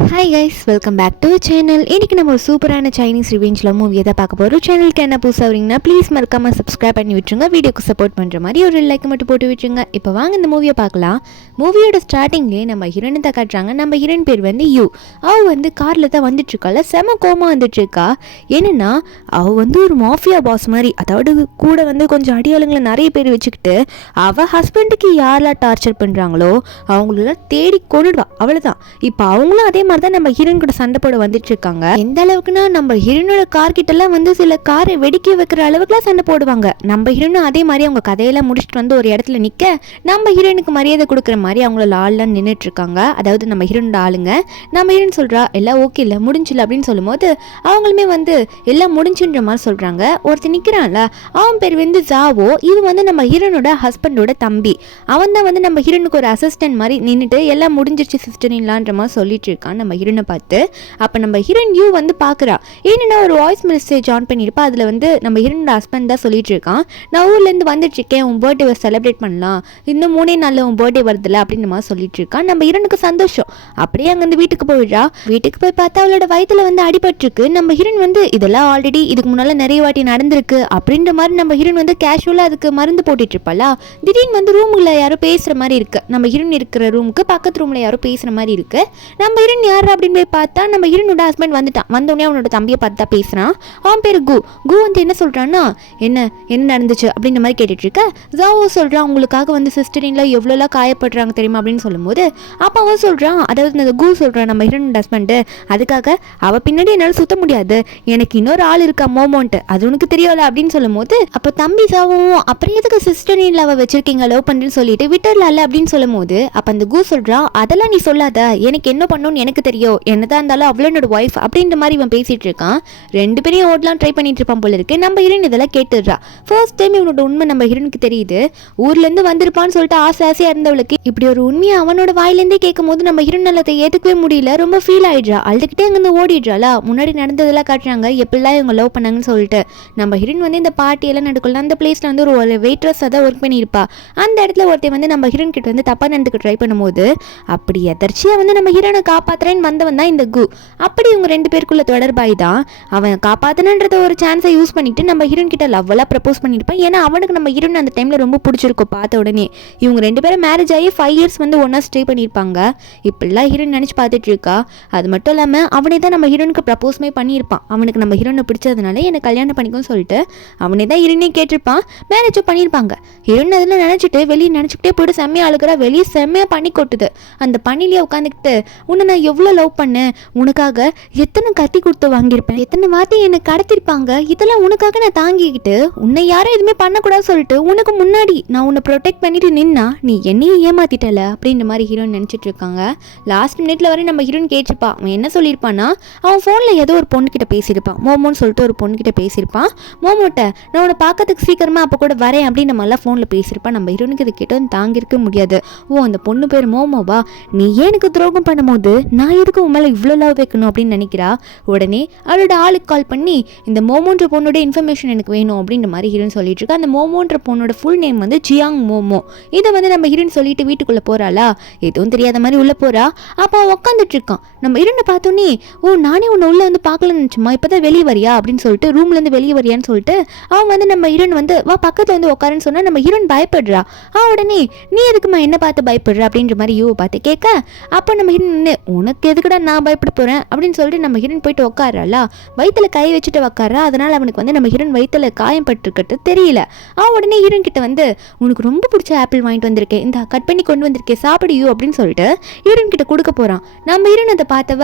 Hi guys, welcome back to channel. இன்றைக்கி நம்ம ஒரு சூப்பரான சைனீஸ் ரிவெஞ்சில் மூவியை தான் பார்க்க போகிறோம். சேனலுக்கு என்ன புதுசாக வரீங்கன்னா ப்ளீஸ் மறக்காமல் சப்ஸ்கிரைப் பண்ணி விட்டுருங்க. வீடியோக்கு சப்போர்ட் பண்ணுற மாதிரி ஒரு லைக் மட்டும் போட்டு விட்டுருங்க. இப்போ வாங்க இந்த மூவியை பார்க்கலாம். மூவியோட ஸ்டார்டிங்லேயே நம்ம ஹீரோனை தான் காட்டுறாங்க. நம்ம ஹீரோயின் பேர் வந்து யூ. அவள் வந்து காரில் தான் வந்துட்டுருக்காள். செம கோமா வந்துட்டுருக்கா. என்னென்னா அவள் வந்து ஒரு மாஃபியா பாஸ் மாதிரி, அதாவது கூட வந்து கொஞ்சம் அடியாளுங்களை நிறைய பேர் வச்சுக்கிட்டு அவள் ஹஸ்பண்டுக்கு யாரெல்லாம் டார்ச்சர் பண்ணுறாங்களோ அவங்களெல்லாம் தேடி கொண்டுடுவா. அவ்வளோதான். இப்போ அவங்களும் அதே மாதிரி தான் நம்ம ஹீரோயின் கூட சண்டை போட வந்துட்டு இருக்காங்க. எந்த அளவுக்குன்னா நம்ம ஹீரோனோட கார் கிட்ட எல்லாம் வந்து சில காரை வெடிக்க வைக்கிற அளவுக்குலாம் சண்டை போடுவாங்க. நம்ம ஹீரோனும் அதே மாதிரி அவங்க கதையெல்லாம் முடிச்சுட்டு வந்து ஒரு இடத்துல நிக்க நம்ம ஹீரோனுக்கு மரியாதை கொடுக்குற மாதிரி அவங்கள ஆள்லாம் நின்றுட்டு இருக்காங்க. அதாவது நம்ம ஹீரோனோட ஆளுங்க. நம்ம ஹீரோன் சொல்றா எல்லாம் ஓகே இல்லை முடிஞ்சில்ல அப்படின்னு சொல்லும் போது அவங்களுமே வந்து எல்லாம் முடிஞ்சுன்ற மாதிரி சொல்றாங்க. ஒருத்தர் நிக்கிறான்ல, அவன் பேர் வந்து ஜாவோ. இது வந்து நம்ம ஹீரோனோட ஹஸ்பண்டோட தம்பி. அவன் தான் வந்து நம்ம ஹீரோனுக்கு ஒரு அசிஸ்டன்ட் மாதிரி நின்றுட்டு எல்லாம் முடிஞ்சிருச்சு சிஸ்டர் இல்லான்ற மாதிரி சொல்லிட்டு இருக்கான் நம்ம ஹீரோனை பார்த்து. அப்போ நம்ம ஹீரோயின் யூ வந்து பார்க்குறா. ஏன்னா ஒரு வாய்ஸ் மெசேஜ் ஆன் பண்ணியிருப்பா. அதில் வந்து நம்ம ஹீரோனோட ஹஸ்பண்ட் தான் சொல்லிட்டு இருக்கான், நான் ஊர்லேருந்து வந்துட்டுருக்கேன், உன் பர்த்டே செலிப்ரேட் பண்ணலாம், இன்னும் 3 நாளில் உன் பர்த்டே வருதுல்ல அப்படின்னு மாதிரி சொல்லிட்டு இருக்கான். நம்ம ஹீரோனுக்கு சந்தோஷம். அப்படியே அங்கேருந்து வீட்டுக்கு போயிடுறா. வீட்டுக்கு போய் பார்த்தா அவளோட வயிற்றுல வந்து அடிபட்டிருக்கு. நம்ம ஹீரோயின் வந்து இதெல்லாம் ஆல்ரெடி இதுக்கு முன்னால் நிறைய வாட்டி நடந்திருக்கு அப்படின்ற மாதிரி நம்ம ஹீரோயின் வந்து கேஷுவலாக அதுக்கு மருந்து போட்டுட்டு இருப்பாளா. திடீர்னு வந்து ரூமுக்குள்ள யாரோ பேசுகிற மாதிரி இருக்கு. நம்ம ஹீரோயின் இருக்கிற ரூமுக்கு பக்கத்து ரூமில் யாரோ பேசுகிற மாதிரி இருக்கு. நம்ம ஹீரோயின் யார் அப்படின்னு போய் பார்த்தா நம்ம ஹீரோனோட ஹஸ்பண்ட் வந்துட்டான். வந்தோடனே அவனோட தம்பியை பார்த்து தான் பேசுகிறான். அவன் பேர் கு. கு வந்து என்ன சொல்கிறான்னா, என்ன நடந்துச்சு அப்படின்ற மாதிரி கேட்டுட்டு இருக்க. ஜாவோ சொல்கிறான், உங்களுக்காக வந்து சிஸ்டரின்ல எவ்வளோலாம் காயப்படுறாங்க தெரியுமா அப்படின்னு சொல்லும்போது அப்போ அவன் சொல்கிறான், அதாவது அந்த கு சொல்கிறான் நம்ம ஹீரோனோட ஹஸ்பண்டு, அதுக்காக அவள் பின்னாடி என்னால் சுத்த முடியாது, எனக்கு இன்னொரு ஆள் இருக்கா மோமோன்ட்டு, அது உனக்கு தெரியல அப்படின்னு சொல்லும் போது அப்போ தம்பி ஜாவோவும் அப்புறம் எதுக்கு சிஸ்டரின்ல அவள் வச்சிருக்கீங்க லவ் பண்ணுறேன்னு சொல்லிட்டு விட்டுடலாம்ல அப்படின்னு சொல்லும் போது அப்போ அந்த கு சொல்கிறான், அதெல்லாம் நீ சொல்லாத, எனக்கு என்ன பண்ணணும்னு எனக்கு தெரியும், என்னதான் இருந்தாலும் அவளோட ஒய்ஃப் அப்படின்ற மாதிரி இவன் பேசிட்டு இருக்கான். 2 பேரையும் ஓடலாம் ட்ரை பண்ணிட்டு இருப்பான் போல இருக்கு. நம்ம ஹீரோயின் இதெல்லாம் கேட்டுடுறா. ஃபர்ஸ்ட் டைம் இவனோட உண்மை நம்ம ஹீரோனுக்கு தெரியுது. ஊர்ல இருந்து வந்திருப்பான்னு சொல்லிட்டு ஆசையா இருந்தவளுக்கு இப்படி ஒரு உண்மையை அவனோட வாயிலேருந்தே கேட்கும் போது நம்ம ஹீரோன் அதை ஏத்துக்கவே முடியல. ரொம்ப ஃபீல் ஆயிடுறா. அழுதுகிட்டே அங்கிருந்து ஓடிடுறாளா. முன்னாடி நடந்ததெல்லாம் காட்டுறாங்க, எப்படிலாம் இவங்க லவ் பண்ணாங்கன்னு சொல்லிட்டு. நம்ம ஹீரோயின் வந்து இந்த பார்ட்டி எல்லாம் நடக்கல அந்த பிளேஸ்ல வந்து ஒரு வெயிட்ரஸ் தான் ஒர்க் பண்ணியிருப்பா. அந்த இடத்துல ஒருத்தர் வந்து நம்ம ஹீரோன் கிட்ட வந்து தப்பா நடந்துக்க ட்ரை பண்ணும்போது அப்படி எதர்ச்சியா வந்து நம்ம ஹீரோனை காப்பாத்துறேன்னு வந்தவன் தான் இந்த கு. அப்படி இவங்க 2 பேருக்குள்ள தொடர்பாய் தான் அவன் காப்பாத்தனன்றத ஒரு சான்ஸை யூஸ் பண்ணிட்டு நம்ம ஹீரோன் கிட்ட லவ்வெல்லாம் ப்ரப்போஸ் பண்ணியிருப்பான். ஏன்னா அவனுக்கு நம்ம ஹீரோன் அந்த டைம்ல ரொம்ப பிடிச்சிருக்கும் பார்த்த உடனே. இவங்க 2 பேரும் மேரேஜ் ஆகி 5 இயர்ஸ் வந்து ஒன்னா ஸ்டே பண்ணியிருப்பாங்க. இப்படிலாம் ஹீரோன் நினைச்சு பார்த்துட்டு இருக்கா. அது மட்டும் இல்லாமல் அவனே தான் நம்ம ஹீரோனுக்கு ப்ரப்போஸ்மே பண்ணியிருப்பான். அவனுக்கு நம்ம ஹீரோனை பிடிச்சதுனால எனக்கு கல்யாணம் பண்ணிக்கும்னு சொல்லிட்டு அவனே தான் ஹீரோனே கேட்டிருப்பான். மேரேஜும் பண்ணியிருப்பாங்க. ஹீரோன் அதெல்லாம் நினைச்சிட்டு வெளியே நினைச்சுக்கிட்டே போயிட்டு செம்மையா அழுகிறா. வெளியே செம்மையா பண்ணி கொட்டுது. அந்த பண்ணிலேயே உட்காந்துக்கிட்டு உன்னை நான் எவ்வளோ லவ் பண்ணேன், உனக்காக எத்தனை கத்தி கொடுத்து வாங்கியிருப்பேன், எத்தனை வார்த்தை என்னை கடத்திருப்பாங்க, இதெல்லாம் உனக்காக நான் தாங்கிக்கிட்டு உன்னை யாரும் எதுவுமே பண்ணக்கூடாது சொல்லிட்டு உனக்கு முன்னாடி நான் உன்னை ப்ரொடெக்ட் பண்ணிட்டு நின்னா நீ என்னையும் ஏமாத்திட்டல அப்படின்ற மாதிரி ஹீரோயின் நினச்சிட்டு இருக்காங்க. லாஸ்ட் மினிட்ல வரை நம்ம ஹீரோயின் கேட்டிருப்பான். அவன் என்ன சொல்லியிருப்பான்னா, அவன் ஃபோனில் ஏதோ ஒரு பொண்ணுக்கிட்ட பேசியிருப்பான். மோமோன்னு சொல்லிட்டு ஒரு பொண்ணுக்கிட்ட பேசியிருப்பான். மோமோட்ட நான் உன்னை பார்க்கறதுக்கு சீக்கிரமா அப்போ கூட வரேன் அப்படின்னு நம்மளாம் ஃபோனில் பேசியிருப்பான். நம்ம ஹீரோனுக்கு இதை கேட்டு தாங்கிருக்க முடியாது. ஓ அந்த பொண்ணு பேர் மோமோவா, நீ எனக்கு துரோகம் பண்ணும்போது நான் எதுக்கு உன் மேலே இவ்வளோ லவ் வைக்கணும் அப்படின்னு நினைக்கிறா. உடனே அவளோட ஆளுக்கு கால் பண்ணி இந்த மோமோன்ற பொண்ணோட இன்ஃபர்மேஷன் எனக்கு வேணும் அப்படின்ற மாதிரி ஹீரோயின் சொல்லிட்டு இருக்கா. அந்த மோமோன்ற பொண்ணோட ஃபுல் நேம் வந்து ஜியாங் மோமோ. இதை வந்து நம்ம ஹீரோயின் சொல்லிட்டு வீட்டுக்குள்ள போறாளா, எதுவும் தெரியாத மாதிரி உள்ள போறா. அப்போ உட்காந்துட்டு இருக்கான். நம்ம ஹீரோனை பார்த்தோன்னே, ஓ நானே உன்னை உள்ள வந்து பார்க்கலன்னு நினச்சுமா, இப்போதான் வெளியே வரியா அப்படின்னு சொல்லிட்டு ரூம்ல இருந்து வெளியே வரியான்னு சொல்லிட்டு அவன் வந்து நம்ம ஹீரோயின் வந்து வா பக்கத்துல வந்து உட்காருன்னு சொன்னா நம்ம ஹீரோயின் பயப்படுறா. உடனே நீ எதுக்குமா என்ன பார்த்து பயப்படுற அப்படின்ற மாதிரி யூ பார்த்து கேட்க அப்போ நம்ம ஹீரோயின் உனக்கு எதுக்குடா நான் பயப்பட போறேன் அப்படின்னு சொல்லிட்டு நம்ம ஹீரோயின் போயிட்டு உட்காராளா. வயிற்றுல கை வச்சுட்டு உட்காரா. அதனால அவனுக்கு வந்து நம்ம ஹீரோயின் வயிற்றுல காயம் பட்டிருக்கிறது தெரியல. உடனே ஹீரோயின் கிட்ட வந்து உனக்கு ரொம்ப பிடிச்ச ஆப்பிள் வாங்கிட்டு வந்திருக்கேன், இந்த கட் பண்ணி கொண்டு வந்திருக்கேன் சாப்பிடியோ அப்படின்னு சொல்லிட்டு ஹீரோயின் கிட்ட கொடுக்க போறான். நம்ம ஹீரோயின் அதை பார்த்தவ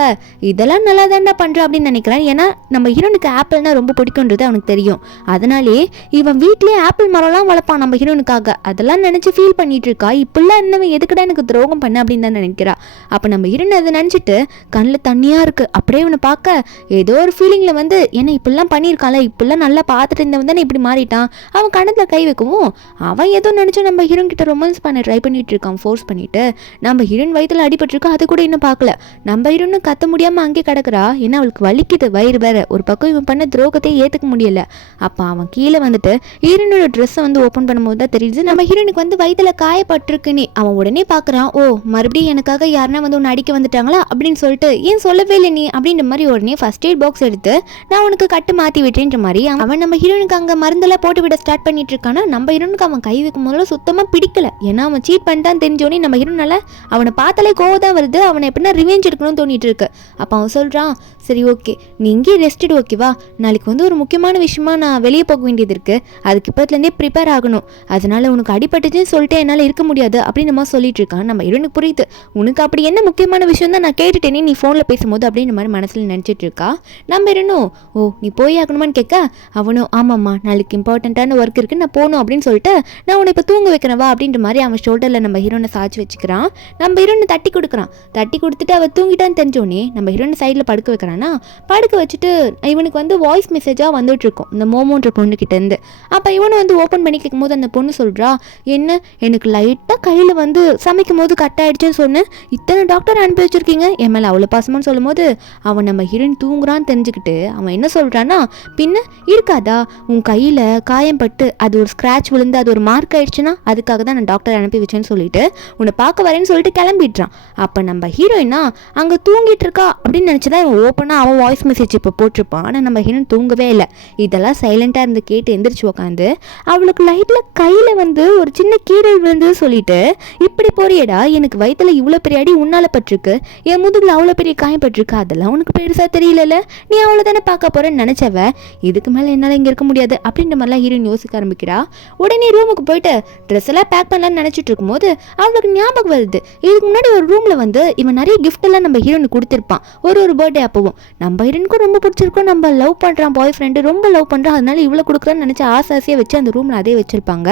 இதெல்லாம் நல்லா தாண்டா பண்ற அப்படின்னு நினைக்கிறான். ஏன்னா நம்ம ஹீரோனுக்கு ஆப்பிள்னா ரொம்ப பிடிக்கும்ன்றது அவனுக்கு தெரியும். அதனாலே இவன் வீட்லயே ஆப்பிள் மரம்லாம் வளர்ப்பான் நம்ம ஹீரோனுக்காக. அதெல்லாம் நினைச்சு ஃபீல் பண்ணிட்டு இருக்கா. இப்பெல்லாம் என்னவன் எதுக்குடா எனக்கு துரோகம் பண்ண அப்படின்னு தான் நினைக்கிறா. அப்ப நம்ம ஹீரோயின் அதை நினைச்சிட்டு கண்ணில் தண்ணியா இருக்கு. அப்படியே இவனை பார்க்க ஏதோ ஒரு ஃபீலிங்ல வந்து என்ன இப்படிலாம் பண்ணியிருக்கான்ல, இப்படிலாம் நல்லா பார்த்துட்டு இருந்தவன் தானே இப்படி மாறிட்டான். அவன் கணத்துல கை வைக்கவும் அவன் ஏதோ நினைச்சு நம்ம ஹீரோயின் கிட்ட ரொமான்ஸ் பண்ண ட்ரை பண்ணிட்டு இருக்கான் ஃபோர்ஸ் பண்ணிட்டு. நம்ம ஹீரோயின் வயிற்றுல அடிபட்டிருக்கா. அது கூட இன்னும் பார்க்கல. நம்ம ஹீரோயின் கத்த முடியாம அங்கே கிடக்குறா. ஏன்னா அவளுக்கு வலிக்குது வயிறு வேற. ஒரு பக்கம் இவன் பண்ண துரோகத்தை ஏத்துக்க முடியல. அப்ப அவன் கீழே வந்துட்டு ஹீரோனோட ட்ரெஸ்ஸை வந்து ஓப்பன் பண்ணும்போது தான் தெரியுது நம்ம ஹீரோனுக்கு வந்து வயிற்றுல காயப்பட்டிருக்குன்னு. அவன் உடனே பார்க்குறான். ஓ மறுபடியும் எனக்காக யாருன்னா வந்து ஒன்று அடிக்க வந்துட்டாங்களா அப்படின்னு சொல்லிட்டு ஏன் சொல்லவே இல்லை நீ அப்படின்ற மாதிரி உடனே ஃபர்ஸ்ட் எய்ட் பாக்ஸ் எடுத்து நான் உனக்கு கட்டு மாற்றி விட்டேன்ற மாதிரி அவன் நம்ம ஹீரோனுக்கு அங்கே மருந்தெல்லாம் போட்டு விட ஸ்டார்ட் பண்ணிட்டு இருக்கானா நம்ம ஹீரோனுக்கு அவன் கை வைக்கும் போதுல சுத்தமாக பிடிக்கல. ஏன்னா அவன் சீட் பண்ணிட்டான்னு தெரிஞ்சோடனே நம்ம ஹீரோனால அவனை பார்த்தாலே கோவம் தான் வருது. அவனை எப்படின்னா ரிவெஞ்ச் எடுக்கணும்னு தோணிட்டு இருக்கு. அப்போ அவன் சொல்கிறான், சரி ஓகே நீ இங்கே ரெஸ்டட் ஓகேவா, நாளைக்கு வந்து ஒரு முக்கியமான விஷயமா நான் வெளியே போக வேண்டியது இருக்குது, அதுக்கு இப்போத்துலேருந்தே ப்ரிப்பேர் ஆகணும், அதனால உனக்கு அடிபட்டுச்சுன்னு சொல்லிட்டு என்னால் இருக்க முடியாது அப்படின்னு நம்ம சொல்லிட்டு இருக்கான். நம்ம ஹீரோனுக்கு புரியுது, உனக்கு அப்படி என்ன முக்கியமான விஷயம் தான் நான் கேட்டுட்டேனே நீ ஃபோனில் பேசும்போது அப்படின்ற மாதிரி மனசில் நினச்சிட்டு இருக்கா. நம்ம ஹீரோனும் ஓ நீ போய் ஆகணுமான்னு கேட்க அவனும் ஆமாம்மா நாளைக்கு இம்பார்ட்டண்ட்டான ஒர்க் இருக்குது நான் போகணும் அப்படின்னு சொல்லிட்டு நான் உன்னை இப்போ தூங்க வைக்கிறவா அப்படின்ற மாதிரி அவன் ஷோல்டரில் நம்ம ஹீரோனை சாய்ச்சி வச்சுக்கிறான். நம்ம ஹீரோனை தட்டி கொடுக்குறான். தட்டி கொடுத்துட்டு அவள் தூங்கிட்டான்னு தெரிஞ்சோடனே நம்ம ஹீரோனை சைடில் படுக்க வைக்கிறான்னா படுக்க வச்சுட்டு இவனுக்கு வந்து வாய்ஸ் மெசேஜாக வந்துட்டு இருக்கும் இந்த மோமோன்ற பொண்ணுக்கிட்டேருந்து. அப்போ இவனை வந்து ஓப்பன் பண்ணி கேட்கும் போது அந்த பொண்ணு சொல்கிறா, என்ன எனக்கு லைட்டாக கையில் வந்து சமைக்கும் போது கட் ஆகிடுச்சுன்னு சொன்னேன், இத்தனை டாக்டர் அனுப்பி வச்சுருக்கீங்க என் மேலே அவ்வளோ பாசமானு சொல்லும் போது அவன் நம்ம ஹீரோயின் தூங்குறான்னு தெரிஞ்சுக்கிட்டு அவன் என்ன சொல்கிறான்னா, பின்ன இருக்காதா உன் கையில் காயம் பட்டு அது ஒரு ஸ்க்ராட்ச் விழுந்து அது ஒரு மார்க் ஆயிடுச்சுன்னா அதுக்காக தான் நான் டாக்டர் அனுப்பி வச்சேன்னு சொல்லிட்டு உன்னை பார்க்க வரேன்னு சொல்லிட்டு கிளம்பிடுறான். அப்போ நம்ம ஹீரோயினா அங்கே தூங்கிட்டு இருக்கா அப்படின்னு நினச்சிதான் இவன் ஓப்பனாக அவன் வாய்ஸ் மெசேஜ் இப்போ போட்டிருப்பான். ஆனால் நம்ம ஹீரோயின் தூங்கவே இல்லை. இதெல்லாம் சைலண்டாக இருந்து கேட்டு எந்திரிச்சு உட்காந்து அவளுக்கு லைட்டில் கையில் வந்து ஒரு சின்ன கீரல் விழுந்து சொல்லிட்டு, இப்படி போறியடா எனக்கு வயிற்றுல இவ்வளோ பெரிய அடி உன்னால பட்டிருக்கு, என் முதுகில் அவ்வளோ பெரிய காயம் பட்டிருக்கு, அதெல்லாம் உனக்கு பெருசாக தெரியல, நீ அவ்வளோ தானே பார்க்க போறேன்னு நினச்சவ, இதுக்கு மேலே என்னால் இங்கே இருக்க முடியாது அப்படின்ற மாதிரிலாம் ஹீரோயின் யோசிக்க ஆரம்பிக்கிறா. உடனே ரூமுக்கு போயிட்டு ட்ரெஸ் எல்லாம் பேக் பண்ணலான்னு நினச்சிட்டு இருக்கும்போது அவளுக்கு ஞாபகம் வருது, இதுக்கு முன்னாடி ஒரு ரூமில் வந்து இவன் நிறைய கிஃப்ட் எல்லாம் நம்ம ஹீரோனுக்கு கொடுத்துருப்பான் ஒரு பர்த்டே அப்பவும். நம்ம ஹீரோனுக்கும் ரொம்ப பிடிச்சிருக்கும், நம்ம லவ் பண்ணுறான் பாய் ஃப்ரெண்டு ரொம்ப லவ் பண்ணுறான், அதனால இவ்வளோ கொடுக்குறான்னு நினச்சி ஆசையாக வச்சு அந்த ரூமில் அதே வச்சிருப்பாங்க.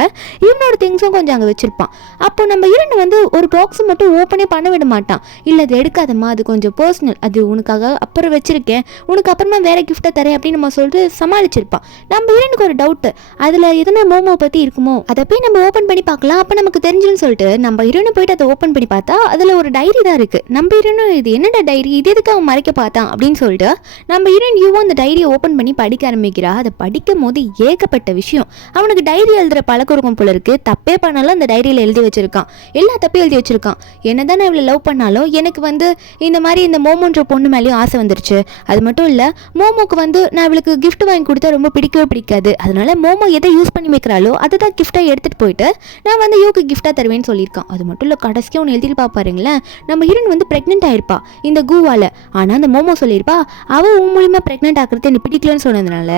இவனோட திங்ஸும் கொஞ்சம் அங்கே வச்சிருப்பான். அப்போ நம்ம ஹீரோன் வந்து ஒரு பாக்ஸ் மட்டும் ஓப்பனே பண்ண விட மாட்டான். இல்லை அது எடுக்காதம்மா அது கொஞ்சம் பர்சனல், அது உனக்காக அப்புறம் வச்சிருக்கேன், உனக்கு அப்புறமா வேற கிஃப்ட்டை தரேன் அப்படின்னு நம்ம சொல்லிட்டு சமாளிச்சிருப்பான். நம்ம ஹீரோனுக்கு ஒரு டவுட், அதில் எதனா மோமோ பற்றி இருக்குமோ அதை போய் நம்ம ஓப்பன் பண்ணி பார்க்கலாம் அப்போ நமக்கு தெரிஞ்சுன்னு சொல்லிட்டு நம்ம ஹீரோனை போயிட்டு அதை ஓப்பன் பண்ணி பார்த்தா அதில் ஒரு டைரி தான் இருக்குது. நம்ம ஹீரோனும் இது என்னடா டைரி, இது எதுக்கு அவன் மறைக்க பார்த்தான் அப்படின்னு சொல்லிட்டு நம்ம ஹீரோயின் யூவும் அந்த டைரியை ஓப்பன் பண்ணி படிக்க ஆரம்பிக்கிறா. அதை படிக்கும் போது ஏகப்பட்ட விஷயம். அவனுக்கு டைரி எழுதுகிற பழக்கம் இருக்கும் போல இருக்குது. தப்பே பண்ணாலும் அந்த டைரியில் எழுதி வச்சிருக்கான், எல்லா தப்பையும் எழுதி வச்சிருக்கான். என்னதான் நான் இவ்வளோ லவ் பண்ணாலும் எனக்கு வந்து இந்த மாதிரி இந்த மோமோன்ற பொண்ணு மேலேயும் ஆசை வந்துருச்சு. அது மட்டும் இல்லை மோமோக்கு வந்து நான் இவளுக்கு கிஃப்ட் வாங்கி கொடுத்தா ரொம்ப பிடிக்கவே பிடிக்காது, அதனால மோமோ எதை யூஸ் பண்ணி வைக்கிறாளோ அதை தான் கிஃப்டாக எடுத்துகிட்டு போயிட்டு நான் வந்து யூக்கு கிஃப்டாக தருவேன்னு சொல்லியிருக்கான். அது மட்டும் இல்லை கடைசியாக ஒன்று எழுதிட்டு பாப்பாருங்களேன், நம்ம ஹீரோயின் வந்து ப்ரெக்னென்ட் ஆயிருப்பா இந்த கூவால. ஆனால் அந்த மோமோ சொல்லியிருப்பா அவள் உன் மூலியமாக ப்ரெக்னென்ட் ஆகிறது எனக்கு பிடிக்கலன்னு சொன்னதுனால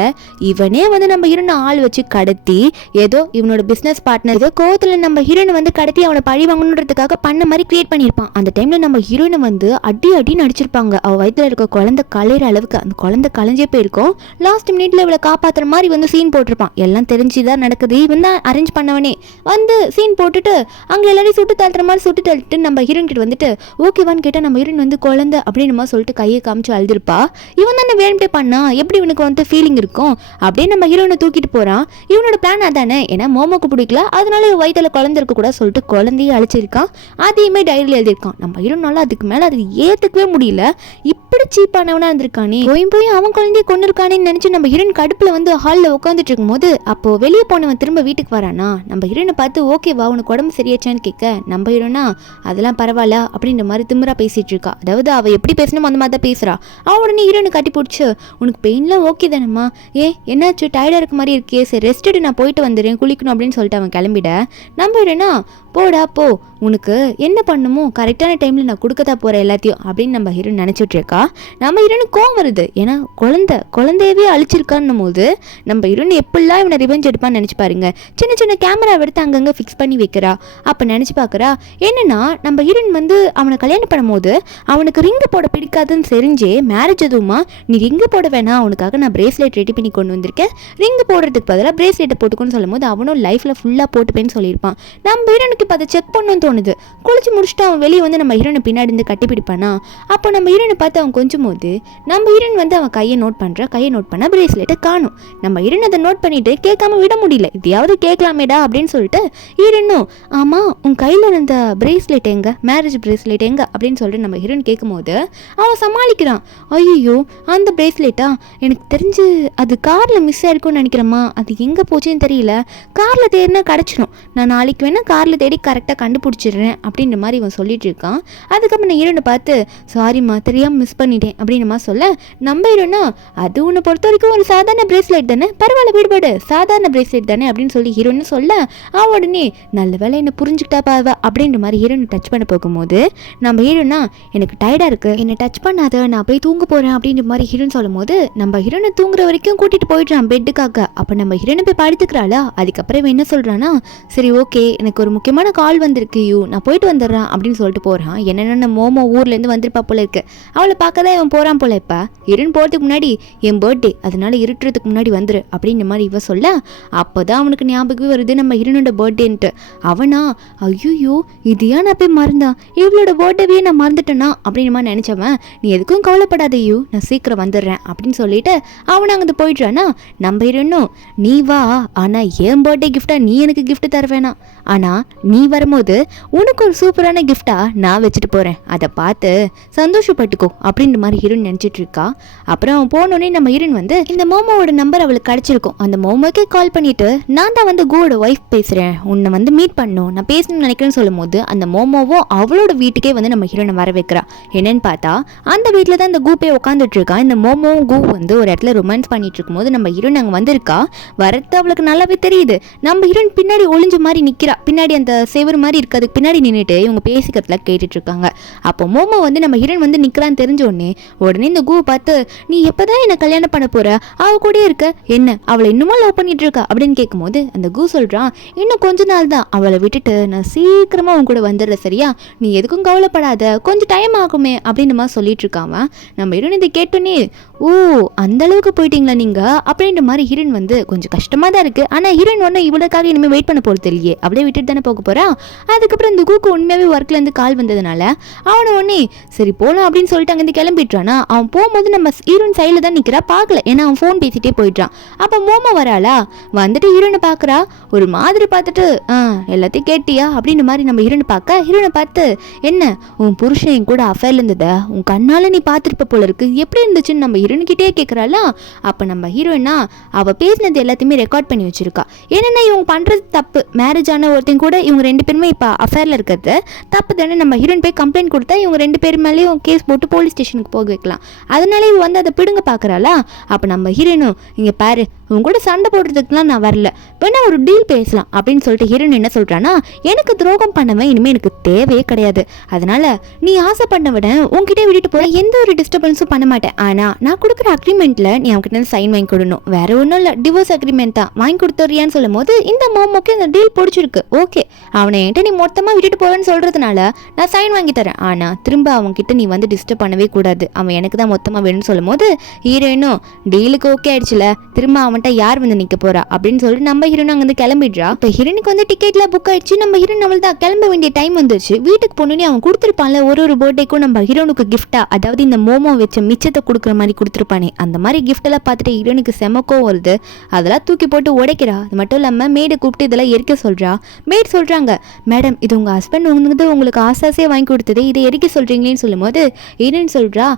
இவனே வந்து நம்ம ஹீரோனை ஆள் வச்சு கடத்தி ஏதோ இவனோட பிஸ்னஸ் பார்ட்னர் ஏதோ கோவத்தில் நம்ம ஹீரோனை வந்து கடத்தி அவனை பழி வாங்கணுன்றதுக்காக பண்ண மாதிரி கிரியேட் பண்ணியிருப்பான். அந்த டைமில் நம்ம ஹீரோனை வந்து அடி நடிச்சிருப்பாங்க. அவள் வயிற்றில் இருக்க குழந்தை கலையிற அளவுக்கு அந்த குழந்தை கலைஞ்சே போயிருக்கும். லாஸ்ட் மினிட்ல இவளை காப்பாற்றுற மாதிரி வந்து சீன் போட்டிருப்பான். எல்லாம் தெரிஞ்சுதான் நடக்குது, இவன் தான் அரேஞ்ச் பண்ணவனே வந்து சீன் போட்டுட்டு அங்கே எல்லாரையும் சுட்டு தள்ளுற மாதிரி சுட்டு தள்ளிட்டு நம்ம ஹீரோயின் கிட்ட வந்துட்டு ஓகேவான்னு கேட்டால் நம்ம ஹீரோயின் வந்து குழந்தை அப்படின்னு சொல்லிட்டு கையை காமிச்சு அழுதுருப்பா. இவன் தானே வேணும்ட்டே பண்ணா, எப்படி இவனுக்கு வந்து ஃபீலிங் இருக்கும் அப்படியே நம்ம ஹீரோயினை தூக்கிட்டு போகிறான். இவனோட பிளான் அதானே, ஏன்னா மோமோக்கு பிடிக்கல அதனால வயிற்றுல குழந்தை இருக்க கூட சொல்லிட்டு குழந்தைய அழிச்சிருக்கான். அதையுமே டைரியில் எழுதியிருக்கான். நம்ம ஹீரோனால அதுக்கு மேலே அது ஏற்றுக்கவே முடியல, இப்படி சீப்பானவனா இருந்திருக்கானே, போய் அவன் குழந்தைய கொண்டு இருக்கானேன்னு நினச்சி நம்ம ஹீரோயின் கடுப்பில் வந்து ஹாலில் உட்காந்துட்டு இருக்கும்போது அப்போ வெளியே போனவன் திரும்ப வீட்டுக்கு வரானா. நம்ம ஹீரோனை பார்த்து ஓகேவா உனக்கு உடம்பு சரியாச்சான்னு கேட்க நம்ம ஹீரோனா அதெல்லாம் பரவாயில்ல அப்படின்ற மாதிரி திமிரா பேசிட்டு இருக்கா. அதாவது அவள் எப்படி பேசணுமோ அந்த மாதிரி தான் பேசுறா. அவன் உடனே ஹீரோனை கட்டி பிடிச்சி உனக்கு பெயின்லாம் ஓகே தானம்மா, என்னாச்சு டயர்டாக இருக்க மாதிரி இருக்கே, சரி ரெஸ்ட் எடு நான் போயிட்டு வந்துடுறேன் குளிக்கணும் அப்படின்னு சொல்லிட்டு அவன் கிளம்பிட நம்ம ஹீரோனா போடா போ உனக்கு என்ன பண்ணுமோ கரெக்டான டைமில் நான் கொடுக்கத்தான் போகிறேன் எல்லாத்தையும் அப்படின்னு நம்ம ஹீரோயின் நினச்சிட்டு இருக்கா. நம்ம ஹீரோனுக்கு கோவம் வருது, ஏன்னா குழந்தையவே அழிச்சிருக்கான்னும் போது நம்ம ஹீரோயின் எப்படிலாம் இவனை ரிவெஞ்ச் எடுப்பான்னு நினச்சி பாருங்க. சின்ன கேமரா எடுத்து அங்கங்கே ஃபிக்ஸ் பண்ணி வைக்கிறா. அப்போ நினச்சி பார்க்குறா என்னன்னா நம்ம ஹீரோயின் வந்து அவனை கல்யாணம் பண்ணும்போது அவனுக்கு ரிங்கு போட பிடிக்காதுன்னு தெரிஞ்சே மேரேஜ் எதுவுமா நீ ரிங்கு போட வேணாம் உனக்காக நான் பிரேஸ்லெட் ரெடி பண்ணி கொண்டு வந்திருக்கேன், ரிங்கு போடுறதுக்கு பதிலாக பிரேஸ்லெட்டை போட்டுக்கோன்னு சொல்லும் போது அவனும் லைஃப்பில் ஃபுல்லாக போட்டுப்பேன்னு சொல்லியிருப்பான். நம்ம ஹீரோனுக்கு இப்போ அதை செக் பண்ணணும்னு தோணுது. குளிச்சு முடிச்சுட்டு அவன் வெளியே வந்து நம்ம ஹீரோனை பின்னாடி இருந்து கட்டி பிடிப்பானா. அப்போ நம்ம ஹீரோனை பார்த்து அவன் கொஞ்சம் போது நம்ம ஹீரோயின் வந்து அவன் கையை நோட் பண்ண பிரேஸ்லெட்டை காணும். நம்ம ஹீரோன் அதை நோட் பண்ணிட்டு கேட்காம விட முடியல, இதையாவது கேட்கலாமேடா அப்படின்னு சொல்லிட்டு ஹீரோனும் ஆமா உன் கையில் இருந்த பிரேஸ்லெட் எங்க, மேரேஜ் பிரேஸ்லெட் எங்க அப்படின்னு சொல்லிட்டு நம்ம ஹீரோயின் கேட்கும் போது அவன் சமாளிக்கிறான். ஐயோ அந்த பிரேஸ்லெட்டா எனக்கு தெரிஞ்சு அது காரில் மிஸ் ஆயிருக்கும்னு நினைக்கிறேம்மா, அது எங்கே போச்சுன்னு தெரியல, காரில் தேடினா கிடச்சிடும், நான் நாளைக்கு வேணா காரில் தேடி கரெக்டாக கண்டுபிடிச்சி முடிச்சிடுறேன் அப்படின்ற மாதிரி இவன் சொல்லிட்டு இருக்கான். அதுக்கப்புறம் நான் ஹீரோனை பார்த்து சாரிம்மா தெரியாமல் மிஸ் பண்ணிட்டேன் அப்படின்ற சொல்ல, நம்ம ஹீரோனா அது உன்னை பொறுத்த வரைக்கும் ஒரு சாதாரண பிரேஸ்லெட் தானே, பரவாயில்ல விடுபாடு, சாதாரண பிரேஸ்லெட் தானே அப்படின்னு சொல்லி ஹீரோன்னு சொல்ல, உடனே நல்ல வேலை என்ன புரிஞ்சுக்கிட்டா பாவா அப்படின்ற மாதிரி ஹீரோனை டச் பண்ண போகும்போது நம்ம ஹீரோனா எனக்கு டயர்டாக இருக்கு, என்னை டச் பண்ணாத, நான் போய் தூங்க போகிறேன் அப்படின்ற மாதிரி ஹீரோன் சொல்லும் போது நம்ம ஹீரோனை தூங்குற வரைக்கும் கூட்டிகிட்டு போயிடுறான் பெட்டுக்காக. அப்போ நம்ம ஹீரோனை போய் படுத்துக்கிறாளா, அதுக்கப்புறம் இவன் என்ன சொல்கிறான்னா சரி ஓகே எனக்கு ஒரு முக்கியமான கால் வந்திருக்கு நான் போயிட்டு வந்துடுறான் அப்படின்னு சொல்லிட்டு போகிறான். என்னென்ன மோமோ ஊர்லேருந்து வந்திருப்பா போல இருக்கு, அவளை பார்க்க தான் இவன் போகிறான் போல. இப்போ ஹீரோன் போகிறதுக்கு முன்னாடி என் பர்த்டே அதனால இருட்டுறதுக்கு முன்னாடி வந்துரு அப்படின்ற மாதிரி இவ சொல்ல, அப்போ தான் அவனுக்கு ஞாபகமே வருது நம்ம ஹீரோனோட பர்த்டேன்ட்டு. அவனா ஐயோ இது ஏன் நான் போய் மறந்தான், இவளோட பர்த்டேவே நான் மறந்துட்டேனா அப்படின்ற மாதிரி நினச்சவன் நீ எதுக்கும் கவலைப்படாதையோ நான் சீக்கிரம் வந்துடுறேன் அப்படின்னு சொல்லிட்டு அவன் அங்கே போயிடுறானா. நம்ம ஹீரோனும் நீ வா, ஆனால் என் பர்த்டே கிஃப்டாக நீ எனக்கு கிஃப்ட் தர வேணாம், ஆனால் நீ வரும்போது உனக்கு ஒரு சூப்பரான கிஃப்டாக நான் வச்சுட்டு போகிறேன், அதை பார்த்து சந்தோஷப்பட்டுக்கோ அப்படின்ற மாதிரி ஹீரோன் நினச்சிட்டு இருக்கா. அப்புறம் அவன் போனோடனே நம்ம ஹீரோன் வந்து இந்த மோமோவோட நம்பர் அவளுக்கு கிடச்சிருக்கும். அந்த மோமோக்கே கால் பண்ணிட்டு நான் தான் வந்து கோவோட ஒய்ஃப் பேசுகிறேன், உன்னை வந்து மீட் பண்ணணும், நான் பேசணும்னு நினைக்கிறேன்னு சொல்லும் போது அந்த மோமோவும் அவளோட வீட்டுக்கே வந்து நம்ம ஹீரோனை வர வைக்கிறா. என்னன்னு பார்த்தா அந்த வீட்டில் தான் இந்த கூப்பே உட்காந்துட்டு இருக்கா. இந்த மோமோவும் கூ வந்து ஒரு இடத்துல ரொமான்ஸ் பண்ணிட்டு இருக்கும்போது நம்ம ஹீரோன் அங்கே வந்திருக்கா. வரது அவளுக்கு நல்லாவே தெரியுது. நம்ம ஹீரோன் பின்னாடி ஒளிஞ்ச மாதிரி நிற்கிறா, பின்னாடி அந்த சேவர் மாதிரி இருக்கு, அதுக்கு பின்னாடி நின்றுட்டு இவங்க பேசிக்கிறதுல கேட்டுட்டு இருக்காங்க. அப்போ மோமோ வந்து நம்ம ஹீரோன் வந்து நிற்கிறான்னு தெரிஞ்ச உடனே இந்த கூவை பார்த்து நீ எப்போதான் என்ன கல்யாணம் பண்ண போற, அவ கூட இருக்க என்ன அவளை இன்னுமா லவ் பண்ணிட்டு இருக்கா அப்படின்னு கேட்கும்போது அந்த கூ சொல்றான் இன்னும் கொஞ்ச நாள் தான், அவளை விட்டுட்டு நான் சீக்கிரமா உன் கூட வந்துடுறேன் சரியா, நீ எதுக்கும் கவலைப்படாத, கொஞ்சம் டைம் ஆகுமே அப்படின்னு மாதிரி சொல்லிட்டு இருக்காம. நம்ம ஹீரோன் இதை கேட்டோன்னே ஓ அந்த அளவுக்கு போயிட்டீங்களா நீங்க அப்படின்ற மாதிரி ஹீரோன் வந்து கொஞ்சம் கஷ்டமா தான் இருக்கு. ஆனா ஹீரோன் ஒன்னும் இவளுக்காக இனிமேல் வெயிட் பண்ண போறது இல்லையே, அப்படியே விட்டுட்டு தானே போக போறா. அதுக்கப்புறம் இந்த கூக்கு உண்மையாவே ஒர்க்ல இருந்து கால் வந்ததுனால அவனை உடனே சரி போலாம் அப்படின்னு சொல்லிட்டு அங்கிருந்து கிளம்பிடுறானா. அவன் போகும்போது நம்ம ஹீரோன் சைடில் தான் நிற்கிறா, பார்க்கல, ஏன்னா அவன் ஃபோன் பேசிட்டே போயிட்டான். அப்போ மோமோ வராளா, வந்துட்டு ஹீரோனை பார்க்குறா, ஒரு மாதிரி பார்த்துட்டு எல்லாத்தையும் கேட்டியா அப்படின்னு மாதிரி நம்ம ஹீரோனை பார்க்க, ஹீரோனை பார்த்து என்ன உன் புருஷன் என் கூட அஃபேர்ல இருந்ததை உன் கண்ணால் நீ பார்த்துருப்ப போல இருக்கு, எப்படி இருந்துச்சுன்னு நம்ம ஹீரோன்கிட்டே கேட்குறாளா. அப்போ நம்ம ஹீரோயினா அவள் பேசினது எல்லாத்தையுமே ரெக்கார்ட் பண்ணி வச்சிருக்கா. என்னென்னா இவங்க பண்ணுறது தப்பு, மேரேஜ் ஆன ஒருத்தையும் கூட இவங்க ரெண்டு பேருமே இப்போ அஃபேரில் இருக்கிறது தப்பு தானே. நம்ம ஹீரோயின் போய் கம்ப்ளைண்ட் கொடுத்தா இவங்க ரெண்டு பேர் மேலேயும் கேஸ் போட்டு போலீஸ் ஸ்டேஷனுக்கு போக வைக்கலாம். அதனால இவ வந்து அதை பிடுங்க பார்க்குறாளா. அப்போ நம்ம ஹீரோயினும் இங்கே பாரு உங்க கூட சண்டை போடுறதுக்குலாம் நான் வரல, வேணா ஒரு டீல் பேசலாம் அப்படின்னு சொல்லிட்டு ஹீரோயின் என்ன சொல்கிறான்னா எனக்கு துரோகம் பண்ணவன் இனிமேல் எனக்கு தேவையே கிடையாது, அதனால நீ ஆசைப்பட்ட விட உங்ககிட்ட விட்டுட்டு போற எந்த ஒரு டிஸ்டர்பன்ஸும் பண்ண மாட்டேன், ஆனால் நான் கொடுக்குற அக்ரிமெண்ட்டில் நீ அவங்ககிட்ட சைன் வாங்கி கொடுக்கணும், வேற ஒன்றும் இல்லை டிவோர்ஸ் அக்ரிமெண்ட் தான், வாங்கி கொடுத்துறியான்னு சொல்லும் போது இந்த மோமோக்கு இந்த டீல் பிடிச்சிருக்கு. ஓகே அவனை என்கிட்ட நீ மொத்தமாக விட்டுட்டு போவேன்னு சொல்கிறதுனால நான் சைன் வாங்கி தரேன், ஆனால் திரும்ப அவங்ககிட்ட நீ வந்து டிஸ்டர்ப் பண்ணவே கூடாது, அவன் எனக்கு தான் மொத்தமாக வேணும்னு சொல்லும் போது ஹீரோயினும் டீலுக்கு ஓகே ஆயிடுச்சுல, திரும்ப அவன்கிட்ட யார் வந்து நிற்க போறா அப்படின்னு சொல்லிட்டு நம்ம ஹீரோயின் அங்கே வந்து கிளம்பிடுறா. இப்போ ஹீரோனுக்கு வந்து டிக்கெட்லாம் புக் ஆயிடுச்சு. நம்ம ஹீரோயின் அவள் தான் கிளம்ப வேண்டிய டைம் வந்துருச்சு. வீட்டுக்கு போனோன்னே அவன் கொடுத்துருப்பான்ல ஒரு பர்த்டேக்கும் நம்ம ஹீரோனுக்கு கிஃப்டா, அதாவது இந்த மோமோ வச்ச மிச்சத்தை கொடுக்குற மாதிரி கொடுத்துருப்பானே, அந்த மாதிரி கிஃப்ட் எல்லாம் பார்த்துட்டு ஹீரோனுக்கு செமக்கோ வருது. அதெல்லாம் தூக்கி போட்டு உடைக்கிறா. அது மட்டும் இல்லாமல் மேடை கூப்பிட்டு இதெல்லாம் எரிக்க சொல்றா. மேட் சொல்றாங்க மேடம் இது உங்க ஹஸ்பண்ட் உங்களுக்கு ஆசாசையே வாங்கி கொடுத்தது, இதை எரிக்க சொல்றீங்களேன்னு சொல்லும் போது ஹீரோயின் சொல்றா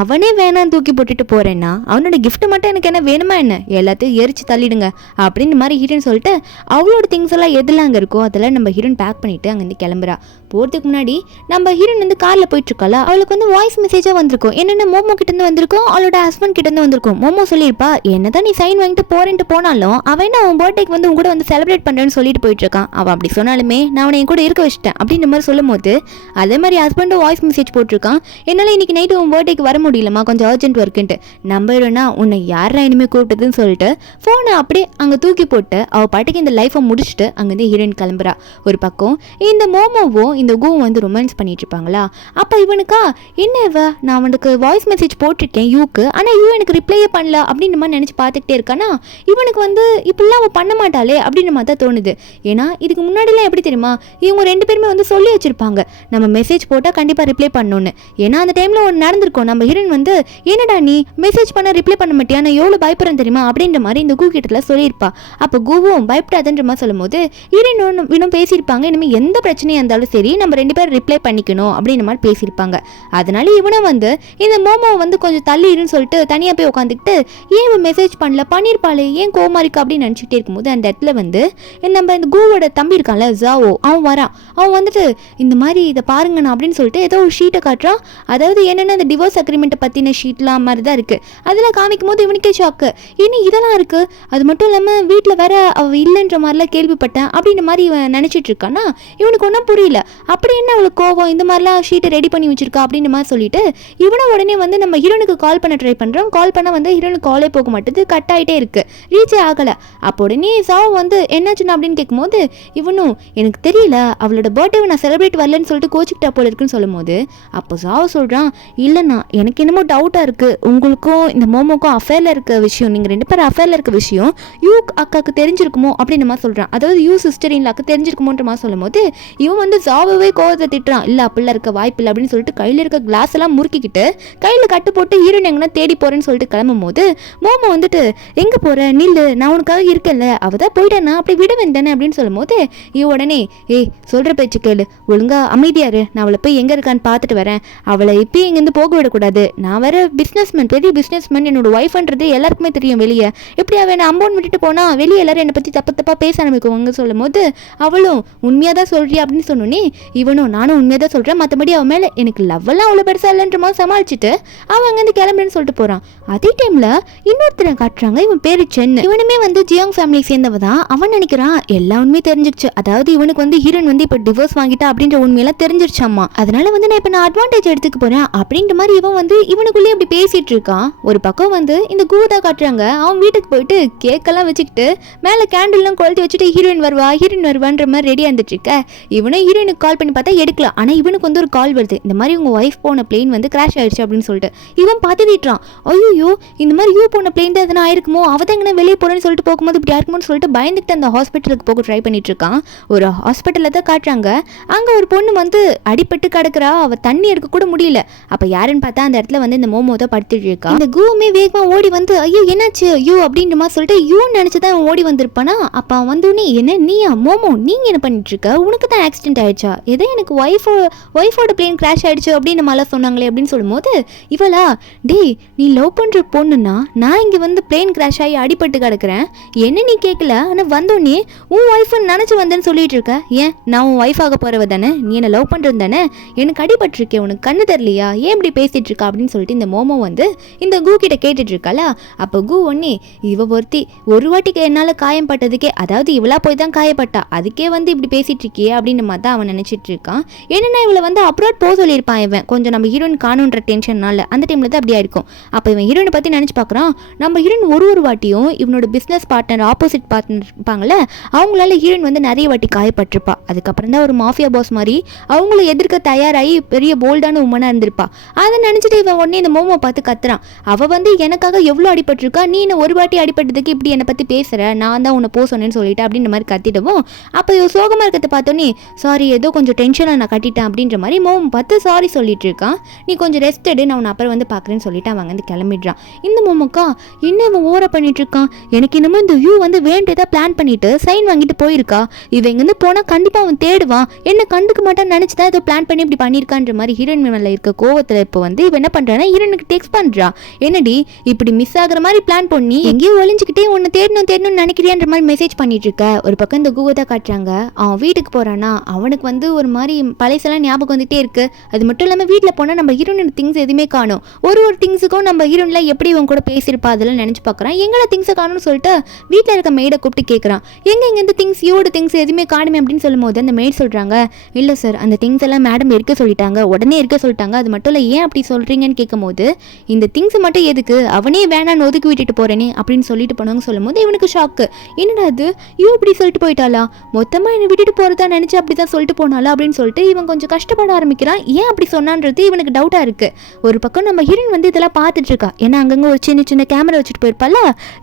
அவனே வேணாம் தூக்கி போட்டுட்டு போறேன்னா அவனோட கிஃப்ட் மட்டும் எனக்கு என்ன வேணுமா என்ன, எல்லாத்தையும் எரிச்சு தள்ளிடுங்க அப்படின்னு மாதிரி ஹீரோயின் சொல்லிட்டு அவளோட திங்ஸ் எல்லாம் எதெல்லாம் அங்கே இருக்கோ அதெல்லாம் நம்ம ஹீரோயின் பேக் பண்ணிட்டு அங்கேருந்து கிளம்புறா. போகிறதுக்கு முன்னாடி நம்ம ஹீரோயின் வந்து காரில் போயிட்டு இருக்காளா, அவளுக்கு வந்து வாய்ஸ் மெசேஜாக வந்திருக்கும். என்னென்ன மோமோ கிட்டேருந்து வந்திருக்கும், அவளோட ஹஸ்பண்ட் கிட்டேருந்து வந்திருக்கும். மோமோ சொல்லியிருப்பா என்னதான் நீ சைன் வாங்கிட்டு போறேன்ட்டு போனாலும் அவன் அவன் பர்த்டேக்கு வந்து உங்க கூட வந்து செலிப்ரேட் பண்ணுறேன்னு சொல்லிட்டு போயிட்டு இருக்கான். அவள் அப்படி சொன்னாலுமே நான் அவனை என் கூட இருக்க வச்சுட்டேன் அப்படின்ற மாதிரி சொல்லும் போது அதே மாதிரி ஹஸ்பண்டும் வாய்ஸ் மெசேஜ் போட்டிருக்கான். என்னால் இன்னைக்கு நைட்டு உன் பர்த்டேக்கு வர முடியலமா, கொஞ்சம் அர்ஜென்ட் ஒர்க்குன்ட்டு. நம்புறேன்னா உன்னை யாரா இனிமேல் கூப்பிட்டதுன்னு சொல்லிட்டு ஃபோனை அப்படியே அங்கே தூக்கி போட்டு அவள் பாட்டுக்கு இந்த லைஃப்பை முடிச்சுட்டு அங்கேருந்து ஹீரோயின் கிளம்புறா. ஒரு பக்கம் இந்த மோமோவும் இந்த கூவும் வந்து ரொமான்ஸ் பண்ணிட்டு இருப்பாங்களா. அப்போ இவனுக்கா என்ன இவ நான் அவனுக்கு வாய்ஸ் மெசேஜ் போட்டிருக்கேன் யூக்கு, ஆனால் யூ எனக்கு ரிப்ளையே பண்ணல அப்படின்ற மாதிரி நினச்சி பார்த்துக்கிட்டே இருக்கானா. இவனுக்கு வந்து இப்படிலாம் அவள் பண்ண மாட்டாளே அப்படின்ற மாதிரி தான் தோணுது. ஏன்னா இதுக்கு முன்னாடிலாம் எப்படி தெரியுமா இவங்க ரெண்டு பேருமே வந்து சொல்லி வச்சிருப்பாங்க நம்ம மெசேஜ் போட்டால் கண்டிப்பாக ரிப்ளை பண்ணணும்னு. ஏன்னா அந்த டைமில் ஒன்று நடந்திருக்கும். நம்ம ஹீரோயின் வந்து என்னடா நீ மெசேஜ் பண்ண ரிப்ளை பண்ண மாட்டியா, நான் எவ்வளோ பயப்படுறேன் தெரியுமா அப்படின்ற மாதிரி இந்த கூ கிட்டல சொல்லியிருப்பா. அப்போ கூவும் பயப்படாதுன்ற மாதிரி சொல்லும் போது இன்னும் பேசியிருப்பாங்க. இனிமேல் எந்த பிரச்சனையாக இருந்தாலும் சரி நம்ம ரெண்டு பேரும் ரிப்ளை பண்ணிக்கணும் அப்படின்ற மாதிரி பேசியிருப்பாங்க. அதனால இவனும் வந்து இந்த மோமோ வந்து கொஞ்சம் தள்ளிடுன்னு சொல்லிட்டு தனியாக போய் உட்காந்துக்கிட்டு ஏன் மெசேஜ் பண்ணல பண்ணியிருப்பாளே ஏன் கோமா இருக்கு அப்படின்னு நினச்சிக்கிட்டே இருக்கும்போது அந்த இடத்துல வந்து நம்ம இந்த கூவோட தம்பி இருக்கான்ல ஜாவோ அவன் வரான். காட்டுறான். அவன் வந்துட்டு இந்த மாதிரி இதை பாருங்கண்ணா அப்படின்னு சொல்லிட்டு ஏதோ ஒரு ஷீட்டை காட்டுறான். அதாவது என்னென்ன அந்த டிவோர்ஸ் அக்ரிமெண்ட்டை பற்றின ஷீட்லாம் மாதிரி தான் இருக்குது. அதெல்லாம் காமிக்கும் போது இவனுக்கே ஷாக்கு, இன்னும் இதெல்லாம் இருக்குது. அது மட்டும் இல்லாமல் வீட்டில் வேற அவள் இல்லைன்ற மாதிரிலாம் கேள்விப்பட்டேன் அப்படின்ற மாதிரி இவன் நினச்சிட்டு இருக்கானா. இவனுக்கு ஒன்றும் புரியல. அப்படி என்ன அவளுக்கு கோவம், இந்த மாதிரிலாம் ஷீட்டை ரெடி பண்ணி வச்சிருக்கா அப்படின்ற மாதிரி சொல்லிட்டு இவனை உடனே வந்து நம்ம ஹீரோனுக்கு கால் பண்ண ட்ரை பண்ணுறோம். கால் பண்ண வந்து ஹீரோனுக்கு காலே போக மாட்டேது, கட் ஆகிட்டே இருக்கு, ரீச்சே ஆகலை. அப்போ உடனே சாவ் வந்து என்னாச்சுன்னு அப்படின்னு கேட்கும்போது இவனும் எனக்கு தெரியல, அவளோட பர்த்டேவை நான் செலிப்ரேட் வரலன்னு சொல்லிட்டு கோச்சிக்கிட்டா போல இருக்குன்னு சொல்லும் போது அப்போ சாவ் சொல்கிறான், இல்லைண்ணா எனக்கு என்னமோ டவுட்டாக இருக்குது, உங்களுக்கும் இந்த மோமோக்கும் அஃபேரில் இருக்க விஷயம், நீங்கள் 2 பேரும் அஃபேரில் இருக்க விஷயம் யூ அக்காவுக்கு தெரிஞ்சிருக்குமோ அப்படின்னு மாதிரி சொல்கிறான். அதாவது யூ சிஸ்டர் இன் லாக்கு தெரிஞ்சிருக்குமோன்ற மாதிரி சொல்லும் போது இவன் வந்து சாவவே கோவத்தை திட்டுறான். இல்லை அப்படிலாம் இருக்க வாய்ப்பு இல்லை அப்படின்னு சொல்லிட்டு கையில் இருக்க கிளாஸ் எல்லாம் முறுக்கிக்கிட்டு கையில் கட்டு போட்டு ஹீரோயின் எங்கன்னா தேடி போகிறேன்னு சொல்லிட்டு கிளம்பும் போது மோமோ வந்துட்டு எங்கே போகிற, நில்லு, நான் உனக்காக இருக்கேன்ல, அவள் தான் போயிட்டானா, அப்படி விட வேண்டானே அப்படின்னு சொல்லும் போது உடனே சொல்கிற பேச்சு கேளு, ஒழுங்கா அமைதியாரு, நான் அவளை போய் எங்கே இருக்கான்னு பார்த்துட்டு வரேன், அவளை இப்பயும் இங்கேருந்து போக விடக்கூடாது, நான் வேற பிஸ்னஸ்மேன், பெரிய பிஸ்னஸ்மேன், என்னோட ஒய்ஃப்ன்றது எல்லாருக்குமே தெரியும் வெளியே, எப்படி அவன் அம்பௌண்ட் விட்டுட்டு போனால் வெளியே எல்லாரும் என்னை பற்றி தப்பாக பேச ஆரம்பிக்குவாங்க சொல்லும் போது அவளும் உண்மையாக தான் சொல்றியா அப்படின்னு சொன்னோன்னே இவனும் நானும் உண்மையாக தான் சொல்கிறேன், மற்றபடி அவன் மேலே எனக்கு லவ்வெல்லாம் அவ்வளோ பெருசாக இல்லைன்ற மாதிரி சமாளிச்சுட்டு அவன் அங்கேருந்து கிளம்புறேன்னு சொல்லிட்டு போகிறான். அதே டைமில் இன்னொருத்தரை காட்டுறாங்க, இவன் பேர் சென்னு. இவனுமே வந்து ஜியாங் ஃபேமிலி சேர்ந்தவ தான். அவன் நினைக்கிறான் எல்லா உண்மையும் தெரிஞ்சிருச்சு, அதாவது இவனுக்கு வந்து ஹீரோயின் வந்து இப்போ டிவோர்ஸ் வாங்கிட்டா அப்படின்ற உண்மையெல்லாம் தெரிஞ்சிருச்சாமா, அதனால வந்து நான் இப்போ நான் அட்வான்டேஜ் எடுத்துக்க போகிறேன் அப்படின்ற மாதிரி இவன் வந்து இவனுக்குள்ளேயே இப்படி பேசிட்டு இருக்கான். ஒரு பக்கம் வந்து இந்த கூதா காட்டுறாங்க, அவன் வீட்டுக்கு போயிட்டு கேக்கெல்லாம் வச்சுக்கிட்டு மேலே கேண்டில்லாம் கொளுத்தி வச்சுட்டு ஹீரோயின் வருவான்ற மாதிரி ரெடியாக இருந்துட்டு இருக்க. இவனும் ஹீரோயினுக்கு கால் பண்ணி பார்த்தா எடுக்கலாம். ஆனால் இவனுக்கு வந்து ஒரு கால் வருது, இந்த மாதிரி உங்கள் ஒய்ஃப் போன பிளேன் வந்து கிராஷ் ஆயிடுச்சு அப்படின்னு சொல்லிட்டு. இவன் பார்த்துட்டான், ஐயோ இந்த மாதிரி யூ போன பிளேன் தான் எதனா ஆயிருக்குமோ, அவதான் எங்கன்னா வெளியே போறேன்னு சொல்லிட்டு போகும்போது இப்படி இருக்குமோன்னு சொல்லிட்டு பயந்துக்கிட்டு அந்த ஹாஸ்பிட்டலுக்கு போக ட்ரை பண்ணிட்டு இருக்கான். ஒரு ஹாஸ்பிட்டலில் தான் காட்டுறாங்க, அங்கே ஒரு பொண்ணு வந்து அடிபட்டு கிடக்குறா, அவள் தண்ணி எடுக்க கூட முடியல. அப்போ யாருன்னு பார்த்தா அந்த இடத்துல வந்து இந்த மோமோ தான் படுத்துட்டு இருக்கா. இந்த கூவுமே வேகமாக ஓடி வந்து ஐயோ என்னாச்சு யூ அப்படின்ற மாதிரி சொல்லிட்டு யூ நினச்சிதான் அவன் ஓடி வந்திருப்பானா. அப்போ அவன் வந்தோடனே என்ன நீயா மோமோ, நீங்கள் என்ன பண்ணிட்டு இருக்க, உனக்கு தான் ஆக்சிடென்ட் ஆயிடுச்சா, ஏதோ எனக்கு ஒய்ஃபோட பிளேன் கிராஷ் ஆயிடுச்சு அப்படின்னு நம்மளால சொன்னாங்களே அப்படின்னு சொல்லும்போது இவளா, டேய் நீ லவ் பண்ணுற பொண்ணுன்னா நான் இங்கே வந்து பிளேன் கிராஷ் ஆகி அடிபட்டு கிடக்குறேன், என்ன நீ கேட்கல, ஆனால் வந்தோடனே உன் ஒய்ஃப்னு நினச்சி வந்தேன்னு சொல்லிட்டு இருக்க, ஏன் நான் உன் ஒய்ஃப் ஆக போகிறவ தானே, நீ என்ன லவ் பண்ணுறது தானே, எனக்கு அடிபட்டிருக்கேன், உனக்கு கண்ணு தெரியலையா, ஏன் இப்படி பேசிட்டு இருக்கா அப்படின்னு சொல்லிட்டு இந்த மோமோ வந்து இந்த கூ கிட்ட கேட்டுட்டு இருக்காளா. அப்போ கூ ஒன்னே இவ ஒருத்தி ஒரு வாட்டிக்கு என்னால் காயம் பட்டதுக்கே, அதாவது இவளா போய் தான் காயப்பட்டா, அதுக்கே வந்து இப்படி பேசிட்டு இருக்கியே அப்படின்னு மாதிரி தான் அவன் நினச்சிட்டு இருக்கான். என்னன்னா இவளை வந்து அப்ராட் போக சொல்லியிருப்பான் இவன், கொஞ்சம் நம்ம ஹீரோயின் காணுன்ற டென்ஷன்னால அந்த டைமில் தான் அப்படியா இருக்கும். அப்போ இவன் ஹீரோயினை பற்றி நினச்சி பார்க்குறான், நம்ம ஹீரோயின் ஒரு வாட்டியும் இவனோட பிஸ்னஸ் பார்ட்னர் ஆப்போசிட் பார்ட்னர் இருப்பாங்கள்ல, அவங்களால ஹீரோயின் வந்து நிறைய வாட்டி காயப்பட்டிருப்பா. அதுக்கப்புறம் தான் ஒரு மாஃபியா பாஸ் மாதிரி அவங்கள எதிர்க்க தயாராகி பெரிய போல்டான உமனாக இருந்திருப்பா. அதை நினச்சிட்டு இவன் உடனே இந்த மோமோ பார்த்து கத்துறான், அவள் வந்து எனக்காக எவ்வளோ அடிபட்டிருக்கா, நீ என்ன ஒரு வாட்டி அடிபட்டதுக்கு இப்படி என்னை பற்றி பேசுகிற, நான் தான் உன்னை போக சொன்னேன்னு சொல்லிட்டு அப்படின்ற மாதிரி கத்திடுவோம். அப்போ இவ சோகமாக இருக்கிறத பார்த்தோன்னே சாரி ஏதோ கொஞ்சம் டென்ஷனாக நான் கட்டிட்டேன் அப்படின்ற மாதிரி மோமோ பார்த்து சாரி சொல்லிட்டு இருக்கான். நீ கொஞ்சம் ரெஸ்ட் எடு, நான் உன்னை அப்புறம் வந்து பார்க்குறேன்னு சொல்லிட்டு அவன் வந்து கிளம்பிடுறான். இந்த மோமோக்கா என்ன இவன் ஓவரா பண்ணிட்டு இருக்கான், எனக்கு இன்னமும் இந்த வியூ வந்து வேண்டியதா பிளான் பண்ணிட்டு சைன் வாங்கிட்டு போயிருக்கா, இவன் இங்கேருந்து போனால் கண்டிப்பாக அவன் தேடுவான், என்ன கண்டுக்க மாட்டான்னு நினச்சிதான் ஏதோ பிளான் பண்ணி இப்படி பண்ணியிருக்கான்ற மாதிரி ஹீரோயின் மேலே இருக்க கோவத்தில் இப்போ வந்து இவன் என்ன பண்ணுறான்னா ஹீரோனுக்கு டெக்ஸ்ட் பண்ணுறான், என்னடி இப்படி மிஸ் ஆகுற மாதிரி பிளான் பண்ணி எங்கேயோ ஒளிஞ்சிக்கிட்டே உன்னை தேடணும்னு நினைக்கிறியான்ற மாதிரி மெசேஜ் பண்ணிட்டு இருக்க. ஒரு பக்கம் இந்த கூவத்தை காட்டுறாங்க, அவன் வீட்டுக்கு போகிறான்னா அவனுக்கு வந்து ஒரு மாதிரி பழைசெல்லாம் ஞாபகம் வந்துகிட்டே இருக்கு. அது மட்டும் இல்லாமல் வீட்டில் போனால் நம்ம ஹீரோனோட திங்ஸ் எதுவுமே காணும், ஒரு திங்ஸுக்கும் நம்ம ஹீரோனில் எப்படி இவன் கூட பேசியிருப்பா அதெல்லாம் நினச்சி பார்க்குறான். எங்கட திங்ஸை காணும்னு சொல்லிட்டு வீட்டில் இருக்க மெய்டை கூப்பிட்டு கேட்குறான், எங்கேருந்து திங்ஸ் யோட திங்ஸ் எதுவுமே காணுமே அப்படின்னு சொல்லும் போது அந்த மெய்ட் சொல்கிறாங்க, இல்லை சார் அந்த திங்ஸ் எல்லாம் மேடம் இருக்க சொல்லிட்டாங்க, உடனே இருக்க சொல்லிட்டாங்க, அது மட்டும் இல்லை ஏன் அப்படி சொல்கிறீங்கன்னு கேட்கும் போது இந்த திங்ஸ் மட்டும் எதுக்கு, அவனே வேணான்னு ஒதுக்கி விட்டுட்டு போகிறேனே அப்படின்னு சொல்லிட்டு போனாங்க சொல்லும் போது இவனுக்கு ஷாக்கு, என்னடா அது யூ இப்படி சொல்லிட்டு போயிட்டாளா, மொத்தமாக என்னை விட்டுட்டு போகிறதா நினச்சி அப்படி தான் சொல்லிட்டு போனாலா அப்படின்னு சொல்லிட்டு இவன் கொஞ்சம் கஷ்டப்பட ஆரம்பிக்கிறான். ஏன் அப்படி சொன்னான்றது இவனுக்கு டவுட்டாக இருக்குது. ஒரு பக்கம் நம்ம ஹீரோயின் வந்து இதெல்லாம் பார்த்துட்டு இருக்கா, ஏன்னா அங்கங்கே ஒரு சின்ன கேமரா வச்சுட்டு போயிருப்பால,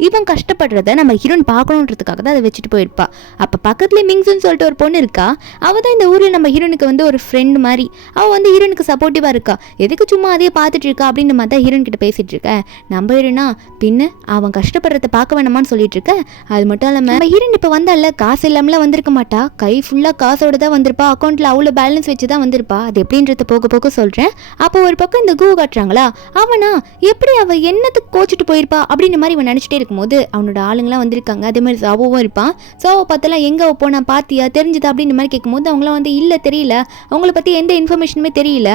இவன் கஷ்டப்படுறத நம்ம ஹீரோயின் பார்க்கணுன்றதுக்காக தான் அதை வச்சுட்டு போயிருப்பா. அப்போ பக்கத்துலேயே மிங்ஸுன்னு சொல்லிட்டு ஒரு பொண்ணு இருக்கா, அவள் தான் இந்த ஊரில் நம்ம ஹீரோனுக்கு வந்து ஒரு ஃப்ரெண்ட் மாதிரி, அவள் வந்து ஹீரோனுக்கு சப்போர்ட்டிவாக இருக்கா, எதுக்கு சும்மா அதே பார்த்துட்டு இருக்கா அப்படின்னு மாதிரி தான் ஹீரோன் கிட்ட பேசிட்டு இருக்க. நம்ம ஹீரோனா பின்ன அவன் கஷ்டப்படுறத பார்க்க வேணாமான்னு சொல்லிட்டு இருக்க. அது மட்டும் இல்லாமல் நம்ம ஹீரோன் இப்போ வந்தால காசு இல்லாமலாம் வந்திருக்க மாட்டா, கை ஃபுல்லாக காசோட தான் வந்திருப்பா, அக்கௌண்ட்டில் அவ்வளோ பேலன்ஸ் வச்சு தான் வந்திருப்பா. அது எப்படின்றத போக போக சொல்கிறேன். அப்போ ஒரு பக்கம் இந்த கூ காட்டுறாங்களா, அவனா எப்படி அவள் என்னத்துக்கு கோச்சிட்டு போயிருப்பா அப்படின்ற மாதிரி இவன் நினச்சிட்டே இருக்கும்போது அவனோட ஆளுங்களாம் வந்திருக்காங்க. அதே மாதிரி சாவோவும் இருப்பான். சாவை பார்த்தலாம் எங்கே போனா பார்த்தியா தெரிஞ்சுதா அப்படின்னு அப்படின்ற மாதிரி கேட்கும்போது அவங்களாம் வந்து இல்லை தெரியல, அவங்கள பற்றி எந்த இன்ஃபர்மேஷனுமே தெரியல,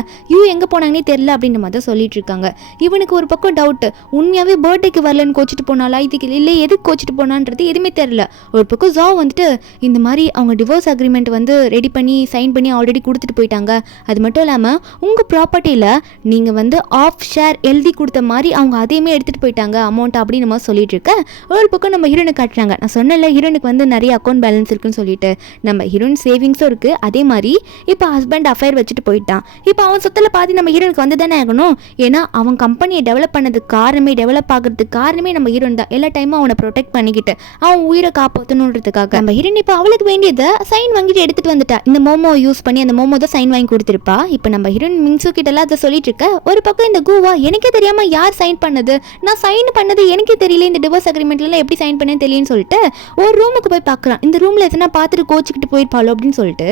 எங்கே போனாங்கன்னே தெரியல அப்படின்ற மாதிரி தான் சொல்லிட்டு இருக்காங்க. இவனுக்கு ஒரு பக்கம் டவுட்டு, உண்மையாகவே பர்த்டேக்கு வரலன்னு கோச்சிட்டு போனாலா இதுக்கு இல்லை எதுக்கு கோச்சிட்டு போனான்றது எதுவுமே தெரியல. ஒரு பக்கம் ஜாவ் வந்துட்டு இந்த மாதிரி அவங்க டிவோர்ஸ் அக்ரிமெண்ட் வந்து ரெடி பண்ணி சைன் பண்ணி ஆல்ரெடி கொடுத்துட்டு போயிட்டாங்க, அது மட்டும் இல்லாமல் உங்கள் ப்ராப்பர்ட்டியில் நீங்கள் வந்து ஆஃப் ஷேர் எழுதி கொடுத்த மாதிரி அவங்க அதையுமே எடுத்துகிட்டு போயிட்டாங்க அமௌண்ட் அப்படின்னு நம்ம சொல்லிட்டு இருக்க. ஒரு பக்கம் நம்ம ஹீரோனை காட்டுறாங்க. நான் சொன்னல ஹீரோனுக்கு வந்து நிறைய அக்கௌண்ட் பேலன்ஸ் இருக்குன்னு சொல்லிட்டு, நம்ம ஹீரோயின் சேவிங்ஸும் இருக்குது. அதே மாதிரி இப்போ ஹஸ்பண்ட் அஃபேர் வச்சுட்டு போயிட்டான். இப்போ அவன் சொத்தில் பாதி நம்ம ஹீரோனுக்கு வந்து தானே ஆகணும். ஏன்னா அவன் கம்பெனியை டெவலப் பண்ணதுக்கு காரணமே, டெவலப் ஆகிறதுக்கு காரணமே நம்ம ஹீரோன் தான். எல்லா டைமும் அவனை ப்ரொடெக்ட் பண்ணிக்கிட்டு அவன் உயிரை காப்பாற்றணுன்றதுக்காக நம்ம ஹீரோயின் இப்போ அவளுக்கு வேண்டியதை சைன் வாங்கிட்டு எடுத்துகிட்டு வந்துட்டா. இந்த மோமோ யூஸ் பண்ணி அந்த மோமோ தான் சைன் வாங்கி கொடுத்துருப்பா. இப்போ நம்ம ஹீரோயின் மிங்சு கிட்டலாம் அதை சொல்லிட்டு இருக்க. ஒரு பக்கம் இந்த கூவா எனக்கே தெரியாமல் யார் சைன் பண்ணது, நான் சைன் பண்ணது எனக்கே தெரியல, இந்த டிவோர்ஸ் அக்ரிமெண்ட்லாம் எப்படி சைன் பண்ணேன்னு தெரியலன்னு சொல்லிட்டு ஒரு ரூமுக்கு போய் பார்க்குறான். இந்த ரூமில் எத்தனை பார்த்துட்டு கோச்சிக்கிட்டு போயிருப்பாளோ அப்படின்னு சொல்லிட்டு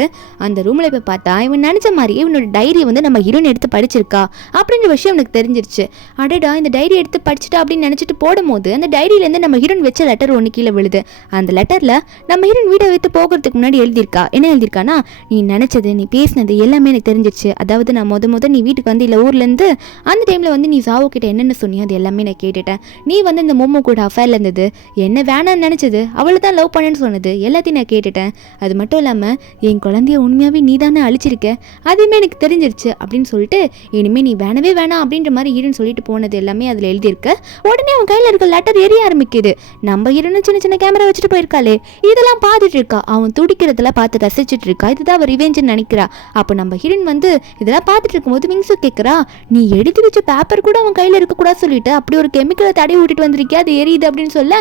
அந்த ரூமில் போய் பார்த்தா இவன் நினச்ச மாதிரியே இவனோட டைரியை வந்து நம்ம ஹீரோயின் எடுத்து படிச்சிருக்கா அப்படின்ற விஷயம் எனக்கு தெரிஞ்சிருச்சு. அடடா இந்த டைரி எடுத்து படிச்சுட்டா அப்படின்னு நினச்சிட்டு போடும்போது அந்த டைரியிலேருந்து நம்ம ஹீரோயின் வச்ச லெட்டர் ஒன்று கீழே விழுது. அந்த லெட்டரில் நம்ம ஹீரோயின் வீட்டை வைத்து போகிறதுக்கு முன்னாடி எழுதியிருக்கா. என்ன எழுதியிருக்கானா, நீ நினச்சது நீ பேசினது எல்லாமே எனக்கு தெரிஞ்சிருச்சு. அதாவது நான் முத நீ வீட்டுக்கு வந்து இல்லை ஊர்லேருந்து அந்த டைமில் வந்து நீ ஜாவோ கிட்ட என்னென்ன சொன்னியோ அது எல்லாமே நான் கேட்டுட்டேன். நீ வந்து இந்த மோமோ கூட அஃபேரில் இருந்தது, என்ன வேணான்னு நினச்சது, அவளை தான் லவ் பண்ணேன்னு சொன்னது எல்லாத்தையும் நான் கேட்டுட்டேன். அது மட்டும் இல்லாமல் என் குழந்தைய உண்மையாகவே நீ தானே அழிச்சிருக்க, அதுவுமே எனக்கு தெரிஞ்சிருச்சு அப்படின்னு சொல்லிட்டு இனிமேல் நீ வேணவே வேணாம் அப்படின்ற மாதிரி ஹீரோன்னு சொல்லிட்டு போனது எல்லாமே அதில் எழுதியிருக்க. உடனே அவன் கையில் இருக்க லெட்டர் எரிய ஆரம்பிக்குது. நம்ம ஹீரோன்னு சின்ன சின்ன கேமரா வச்சுட்டு போயிருக்காளே இதெல்லாம் பார்த்துட்டு இருக்கா. அவன் துடிக்கிறதெல்லாம் பார்த்து ரசிச்சுட்டு இருக்கா. இதுதான் அவள் ரிவெஞ்சுன்னு நினைக்கிறா. அப்போ நம்ம ஹீரோயின் வந்து இதெல்லாம் பார்த்துட்டு இருக்கும்போது மிங்சு கேட்குறா, நீ எடுத்து வச்ச பேப்பர் கூட அவன் கையில் இருக்கக்கூடாது சொல்லிட்டு அப்படி ஒரு கெமிக்கலை தடவி விட்டுட்டு வந்திருக்கியா, அது எரியுது அப்படின்னு சொல்ல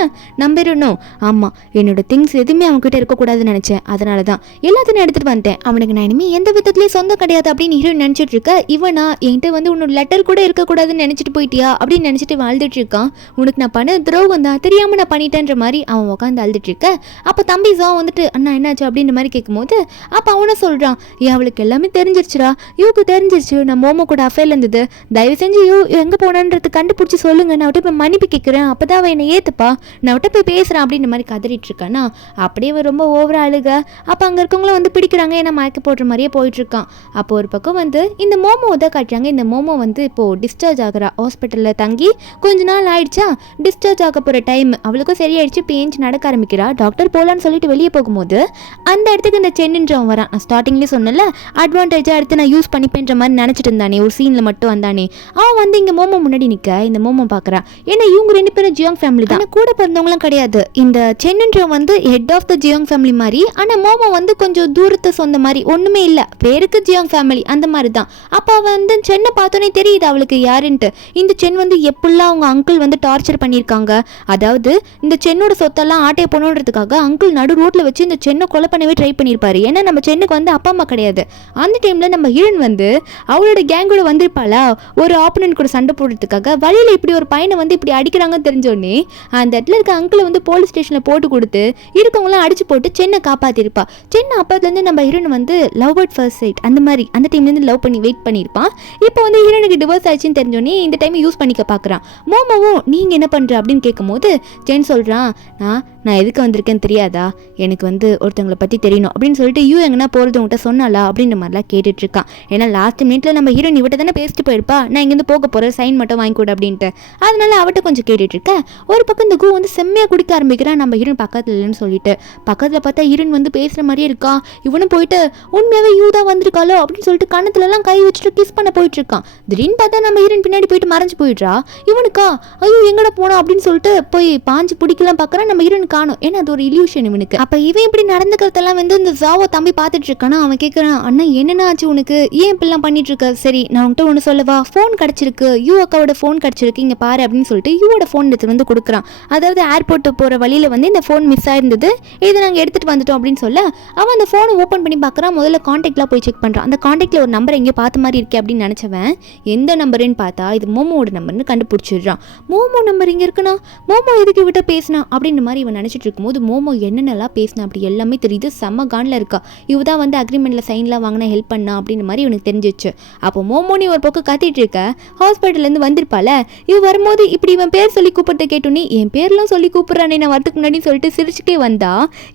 நம்பிடணும். ஆமாம் என்னோட திங்ஸ் எதுவுமே அவன்கிட்ட இருக்கக்கூடாதுன்னு நினச்சேன், அதனால தான் எல்லாத்தையும் எடுத்துகிட்டு வந்துட்டேன். அவனுக்கு நான் இனிமேல் எந்த விதத்துலேயும் சொந்தம் கிடையாது அப்படின்னு ஹீரோயின் நினச்சிட்டு இருக்க. இவனா என்கிட்ட வந்து உன்னோட லெட்டர் கூட இருக்கக்கூடாதுன்னு நினச்சிட்டு போயிட்டியா அப்படின்னு நினச்சிட்டு வாழ்ந்துட்டு இருக்கான். உனக்கு நான் பண்ண துரோகம் தான், தெரியாமல் நான் பண்ணிட்டேன்ற மாதிரி அவன் உட்காந்து அழுதுட்டு இருக்க. அப்போ தம்பி ஜா வந்துட்டு அண்ணா என்னாச்சு அப்படின்ற மாதிரி கேட்கும்போது அப்போ அவனை சொல்கிறான், அவளுக்கு எல்லாமே தெரிஞ்சிருச்சுடா, யூக்கு தெரிஞ்சிருச்சு நான் மோமோ கூட அஃபேர்ல இருந்தது, தயவு செஞ்சு யூ எங்கே போனான்றது கண்டுபிடிச்சி சொல்லுங்க, நான் அவட்ட போய் மன்னிப்பு கேட்குறேன், அப்போ தான் அவன் என்னை ஏற்றுப்பா, நான் அவட்ட போய் பேசுகிறேன் அப்படின்ற மாதிரி கதறிட்டு இருக்கானா. அப்படியே அவன் ரொம்ப ஓவரா அழுக. அப்போ அங்கே இருக்கவங்களும் வந்து பிடிக்கிறாங்க, ஏன்னா மயக்க போடுற மாதிரியே போயிட்டு இருக்கான். அப்போ ஒரு பக்கம் வந்து இந்த மோமோ தான் காட்டுறாங்க. இந்த மோமோ வந்து இப்போது டிஸ்சார்ஜ் ஆகிறா, ஹாஸ்பிட்டலில் தங்கி கொஞ்ச நாள் ஆயிடுச்சா, டிஸ்சார்ஜ் ஆக போகிற டைம் அவளுக்கும் சரியாயிடுச்சு, பேஞ்சு நடக்க ஆரம்பிக்கிறா. டாக்டர் போகலான்னு சொல்லிட்டு வெளியே போகும்போது அந்த இடத்துக்கு இந்த சென்னுன்றவன் வரான். நான் ஸ்டார்டிங்லேயே சொன்னல அட்வான்டேஜாக எடுத்து நான் யூஸ் பண்ணிப்பேன்ற மாதிரி நினச்சிட்டு இருந்தானே, ஒரு சீனில் மட்டும் வந்தானே, அவன் வந்து இங்கே மோமோ முன்னாடி நிற்க இந்த மோமோ பார்க்குறான். ஏன்னா இவங்க ரெண்டு பேரும் ஜியோங் ஃபேமிலி தான், கூட பிறந்தவங்களும் கிடையாது. இந்த சென்னுன்றவன் வந்து head of the Jeong family மாதிரி, ஆனால் மோமோ வந்து கொஞ்சம் தூரத்தை சொந்த மாதிரி, ஒன்றுமே இல்லை பேருக்கு ஜியோங் ஃபேமிலி அந்த மாதிரி தான். அப்போ அவன் வந்து சென்னை பார்த்தோன்னே தெரியுது அவளுக்கு யாருன்ட்டு. இந்த சென் வந்து எப்படிலாம் அவங்க அங்கிள் வந்து டார்ச்சர் பண்ணியிருக்காங்க, அதாவது இந்த சென்னோட சொத்தெல்லாம் ஆட்டையை போகணுன்றதுக்காக அங்கிள் நடு ரோட்டில் வச்சு இந்த சென்னை கொலை பண்ணவே ட்ரை பண்ணியிருப்பாரு. ஏன்னா நம்ம சென்னுக்கு வந்து அப்பா அம்மா கிடையாது. அந்த டைமில் நம்ம ஹீரோயின் வந்து அவளோட கேங்கோட வந்திருப்பாளா, ஒரு ஆப்பனன்ட் கூட சண்டை போடுறதுக்காக வழியில் இப்படி ஒரு பையனை வந்து இப்படி அடிக்கிறாங்கன்னு தெரிஞ்சோடனே அந்த இடத்துல இருக்க அங்கிளை வந்து போலீஸ் ஸ்டேஷனில் போட்டு கொடுத்து இருக்கவங்களாம் அடிச்சு போட்டு சென்னை காப்பாற்றிருப்பா. சென்னை அப்போதுலேருந்து நம்ம ஹீரோயின் வந்து லவ் அட் ஃபர்ஸ்ட் சைட் அந்த மாதிரி அந்த டைம்லேருந்து லவ் பண்ணி வெயிட் பண்ணியிருப்பான். இப்போ வந்து ஹீரோனுக்கு டிவோர்ஸ் ஆயிடுச்சுன்னு தெரிஞ்சோடனே இந்த டைம் யூஸ் பண்ணிக்க பார்க்குறான். மோமோவும் நீங்கள் என்ன பண்ணுற அப்படின்னு கேட்கும்போது சென் சொல்கிறான், நான் எதுக்கு வந்திருக்கேன்னு தெரியாதா, எனக்கு வந்து ஒருத்தவங்களை பற்றி தெரியணும் அப்படின்னு சொல்லிட்டு யூ எங்கன்னா போகிறது உங்கள்கிட்ட சொன்னாலா அப்படின்ற மாதிரிலாம் கேட்டுட்ருக்கான். ஏன்னா லாஸ்ட் மினிட்ல நம்ம ஹீரோயின் இவட்ட தானே பேசிட்டு போயிருப்பா, நான் இங்கேருந்து போக போகிறேன் சைன் மட்டும் வாங்கி கொடு அப்படின்ட்டு. அதனால அவட்ட கொஞ்சம் கேட்டுட்ருக்க. ஒரு பக்கம் இந்த கூ வந்து செம்மையாக குடிக்க ஆரம்பிக்கிறான். நம்ம ஹீரோயின் பக்கத்தில் இல்லைன்னு சொல்லிட்டு பக்கத்தில் பார்த்தா ஹீரோயின் வந்து பேசுகிற மாதிரியே இருக்கா. இவனும் போயிட்டு உண்மையாகவே யூ தான் வந்திருக்காளோ அப்படின்னு சொல்லிட்டு கணத்துலலாம் கை வச்சுட்டு கிஸ் பண்ண போயிட்டு இருக்கான். திடீர்னு பார்த்தா நம்ம ஹீரோயின் பின்னாடி போயிட்டு மறைஞ்சு போயிடுறா. இவனுக்கா ஐயோ எங்கடா போனா அப்படின்னு சொல்லிட்டு போய் பாஞ்சு பிடிக்கலாம் பார்க்குறான். நம்ம ஹீரோயின் காணும், ஏன்னா அது ஒரு இல்யூஷன் இவனுக்கு. அப்போ இவன் இப்படி நடந்துக்கிறதெல்லாம் வந்து இந்த ஜாவோ தம்பி பார்த்துட்டு இருக்கானா. அவன் கேட்குறான், அண்ணா என்னென்ன ஆச்சு உனக்கு, ஏன் இப்படிலாம் பண்ணிட்டு இருக்க, சரி நான் உன்கிட்ட ஒன்று சொல்லவா, ஃபோன் கிடச்சிருக்கு, யூ அக்காவோட ஃபோன் கிடச்சிருக்கு, இங்கே பாரு அப்படின்னு சொல்லிட்டு யூவோட ஃபோன் எடுத்து வந்து கொடுக்குறான். அதாவது ஏர்போர்ட்டு போகிற வழியில் வந்து இந்த ஃபோன் மிஸ் ஆயிருந்தது, இதை நாங்கள் எடுத்துகிட்டு வந்துட்டோம் அப்படின்னு சொல்ல அவன் அந்த ஃபோனை ஓப்பன் பண்ணி பார்க்குறான். முதல்ல காண்டாக்ட்லாம் போய் செக் பண்ணுறான். அந்த காண்டாக்டில் ஒரு நம்பர் எங்கேயோ பார்த்த மாதிரி இருக்கே அப்படின்னு நினச்சவன் எந்த நம்பருன்னு பார்த்தா இது மோமோட நம்பர்னு கண்டுபிடிச்சிடுறான். மோமோ நம்பர் இங்கே இருக்குன்னா மோமோ எதுக்கு விட்ட பேசினா அப்படின்ற மாதிரி இவன் நினச்சிட்டு இருக்கும்போது மோமோ என்னென்னலாம் பேசினா அப்படி எல்லாமே தெரியுது. செம்ம காண்டில் இருக்கா. இவ தான் வந்து அக்ரிமெண்ட்டில் சைன்லாம் வாங்கினா ஹெல்ப் பண்ணா அப்படின்ற மாதிரி இவனுக்கு தெரிஞ்சிச்சு. அப்போ மோமோ நீ ஒரு பக்கம் கத்திட்டு இருக்க, ஹாஸ்பிட்டல்லேருந்து வந்திருப்பால, இவ வரும்போது இப்படி இவன் பேர் சொல்லி கூப்பிட்டு கேட்டோன்னே என் பேர்லாம் சொல்லி கூப்பிட்றானே நான் வரதுக்கு முன்னாடி சொல்லிட்டு சிரிச்சுட்டே வந்தா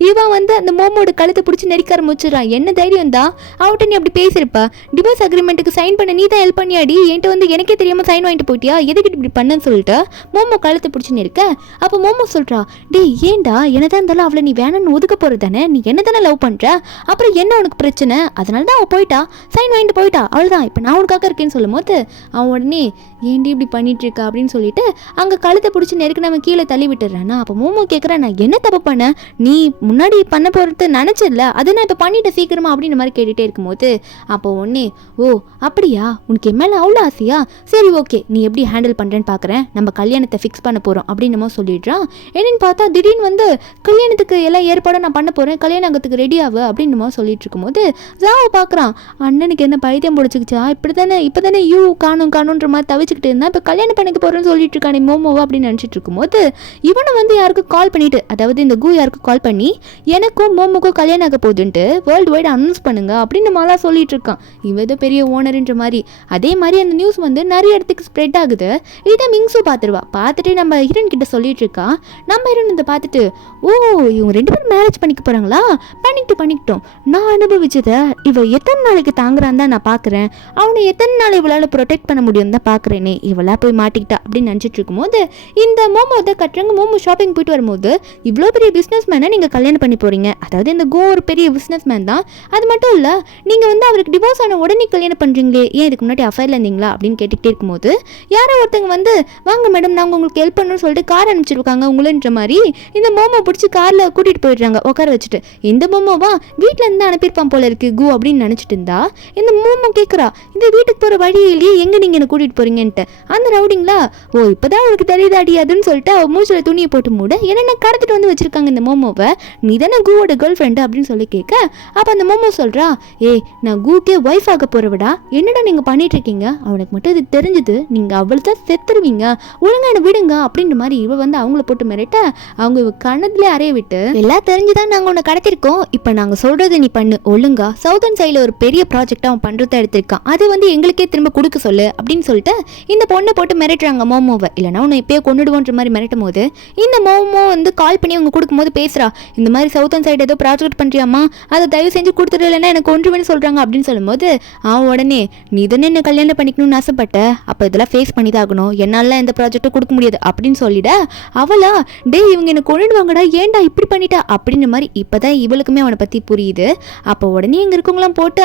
இவன் வந்து அந்த மோமோட கழுத்தை பிடிச்சி பிடிச்சி நெரிக்க ஆரம்பிச்சிடறான். என்ன தைரியம் தான் அவட்ட நீ அப்படி பேசியிருப்பா? டிவோர்ஸ் அக்ரிமெண்ட்டுக்கு சைன் பண்ண நீ தான் ஹெல்ப் பண்ணியாடி, என்கிட்ட வந்து எனக்கே தெரியாம சைன் வாங்கிட்டு போயிட்டியா, எதுக்கிட்டு இப்படி பண்ணன்னு சொல்லிட்டு மோமோ கழுத்தை பிடிச்சி நெருக்க. அப்போ மோமோ சொல்றா, டே ஏன்டா என்னதான் இருந்தாலும் அவளை நீ வேணும்னு ஒதுக்க போறது தானே, நீ என்ன தானே லவ் பண்ற, அப்புறம் என்ன உனக்கு பிரச்சனை, அதனால தான் அவள் போயிட்டா, சைன் வாங்கிட்டு போயிட்டா, அவ்வளோதான், இப்போ நான் உனக்காக இருக்கேன்னு சொல்லும் போது அவன் உடனே ஏண்டி இப்படி பண்ணிட்டு இருக்கா அப்படின்னு சொல்லிட்டு அங்கே கழுத்தை பிடிச்சி நெருக்க நம்ம கீழே தள்ளி விட்டுறானா. அப்போ மோமோ கேட்குறேன், நான் என்ன தப்பு பண்ணேன், நீ முன்னாடி பண்ண போகிறது நினச்சிடல, அது நான் இப்போ பண்ணிட்டேன் சீக்கிரமா அப்படின்ற மாதிரி கேட்டுகிட்டே இருக்கும்போது அப்போ ஒன்னே, ஓ அப்படியா, உனக்கு என் மேலே அவ்வளோ ஆசையா, சரி ஓகே நீ எப்படி ஹேண்டில் பண்ணுறேன்னு பார்க்குறேன், நம்ம கல்யாணத்தை ஃபிக்ஸ் பண்ண போகிறோம் அப்படின்னு சொல்லிடுறான். என்னன்னு பார்த்தா திடீர்னு வந்து கல்யாணத்துக்கு எல்லாம் ஏற்பாடும் நான் பண்ண போகிறேன், கல்யாணம் ஆகிறதுக்கு ரெடி ஆகு அப்படின்னு சொல்லிட்டு இருக்கும்போது ஜாவை பார்க்குறான். அண்ணனுக்கு என்ன பைத்தியம் பிடிச்சிக்கிச்சா, இப்படி தானே இப்போ தானே யூ காணுன்ற மாதிரி தவிச்சுக்கிட்டு இருந்தா, இப்போ கல்யாணம் பண்ணிக்க போகிறேன்னு சொல்லிட்டு இருக்கானே மோமோவா அப்படின்னு நினச்சிட்டு இருக்கும்போது இவனை வந்து யாருக்கும் கால் பண்ணிட்டு, அதாவது இந்த கு யாருக்கும் கால் பண்ணி எனக்கும் மோமோக்கும் கல்யாணம் ஆக போகுதுன்ட்டு வேர்ல்டு வைடு அனௌன்ஸ் பண்ணுங்க அப்படின்னு மாதிரிலாம் சொல்லிட்டு இருக்கான். இவன் ஏதோ பெரிய ஓனர்ன்ற மாதிரி. அதே மாதிரி அந்த நியூஸ் வந்து நிறைய இடத்துக்கு ஸ்ப்ரெட் ஆகுது. இதை மிங்ஸு பார்த்துருவா. பார்த்துட்டு நம்ம ஹீரோன் கிட்ட சொல்லிட்டு இருக்கா. நம்ம ஹீரோன் இதை பார்த்துட்டு, ஓ இவங்க 2 பேரும் மேரேஜ் பண்ணிக்க போறாங்களா, பண்ணிக்கிட்டோம், நான் அனுபவிச்சதை இவ எத்தனை நாளைக்கு தாங்குறான் தான் நான் பார்க்குறேன், அவனை எத்தனை நாள் இவளால் ப்ரொடெக்ட் பண்ண முடியும் தான் பார்க்குறேனே, இவளா போய் மாட்டிக்கிட்டா அப்படின்னு நினச்சிட்டு இருக்கும்போது இந்த மோமோ தான் கட்டுறாங்க. மோமோ ஷாப்பிங் போயிட்டு வரும்போது இவ்வளோ பெரிய பிஸ்னஸ் மேனை நீங்கள் கல்யாணம் பண்ணி போறீங்க, அதாவது இந்த கோ ஒரு பெரிய பிஸ்னஸ் மேன் தான், அது மட்டும் இல்லை நீங்கள் வந்து அவருக்கு டிவோர்ஸ் ஆன உடனே கல்யாணம் பண்ணுறீங்களே, ஏன் இதுக்கு முன்னாடி அஃபேரில் இருந்தீங்களா அப்படின்னு கேட்டுக்கிட்டே இருக்கும்போது யாரோ ஒருத்தங்க வந்து வாங்க மேடம் நாங்கள் உங்களுக்கு ஹெல்ப் பண்ணணும்னு சொல்லிட்டு கார் அனுப்பிச்சிருக்காங்க உங்களுன்ற மாதிரி இந்த மோமோ பிடிச்சி காரில் கூட்டிகிட்டு போயிடுறாங்க உட்கார வச்சுட்டு. இந்த மோமோவா வீட்டில் இருந்து அனுப்பியிருப்பான் போல இருக்கு கு அப்படின்னு நினச்சிட்டு இருந்தா இந்த மோமோ கேட்குறா, இந்த வீட்டுக்கு போகிற வழியிலேயே எங்கே நீங்கள் என்ன கூட்டிகிட்டு போகிறீங்கன்ட்டு. அந்த ரவுடிங்களா, ஓ இப்போதான் உனக்கு தெரியுதாடி அதுன்னு சொல்லிட்டு அவள் மூச்சில் துணியை போட்டு மூட என்னென்ன கடத்திட்டு வந்து வச்சுருக்காங்க இந்த மோமோவை, நீ தானே குவோட கேர்ள் ஃப்ரெண்டு அப்படின்னு சொல்லி கேட்க. அப்போ அந்த மோமோ சொல்கிறா, ஏய் நான் குக்கே ஒய்ஃப் ஆக போகிறவிடா, என்னடா நீங்கள் பண்ணிட்டு இருக்கீங்க, அவனுக்கு மட்டும் இது தெரிஞ்சுது நீங்கள் அவள் தான் செத்துருவீங்க, ஒழுங்கா என்ன விடுங்க அப்படின்ற மாதிரி இவ வந்து அவங்கள போட்டு மிரட்ட அவங்க இவ கணத்துல அறைய விட்டு, எல்லாம் தெரிஞ்சுதான் நாங்கள் உன்னை கடத்திருக்கோம், இப்போ நாங்கள் சொல்கிறது நீ பண்ணு, ஒழுங்கா சவுதர்ன் சைடில் ஒரு பெரிய ப்ராஜெக்ட் அவன் பண்ணுறத எடுத்திருக்கான், அது வந்து எங்களுக்கே திரும்ப கொடுக்க சொல்லு அப்படின்னு சொல்லிட்டு இந்த பொண்ணை போட்டு மிரட்டுறாங்க மோமோவை. இல்லைனா உன்னை இப்பயே கொண்டுடுவோன்ற மாதிரி மிரட்டும் போது இந்த மோமோ வந்து கால் பண்ணி அவங்க கொடுக்கும்போது பேசுகிறா, இந்த மாதிரி சவுதர்ன் சைடு ஏதோ ப்ராஜெக்ட் பண்ணுறியாமா, அதை தயவு செஞ்சு கொடுத்துட்டு இல்லைன்னா எனக்கு ஒன்றுவேன்னு சொல்கிறாங்க அப்படின்னு சொல்லும்போது அவன் உடனே நீ தானே என்ன கல்யாணம் பண்ணிக்கணும்னு ஆசைப்பட்ட, அப்போ இதெல்லாம் ஃபேஸ் பண்ணி தான் ஆகணும், என்னால் இந்த ப்ராஜெக்ட்டை கொடுக்க முடியாது அப்படின்னு சொல்லிட. அவளா டே இவங்க என்ன கொண்டுடுவாங்கடா, ஏன்டா இப்படி பண்ணிட்டா அப்படின்ற மாதிரி இப்போதான் இவளுக்குமே அவனை பற்றி புரியுது. அப்போ உடனே இங்கே இருக்கவங்களாம் போட்டு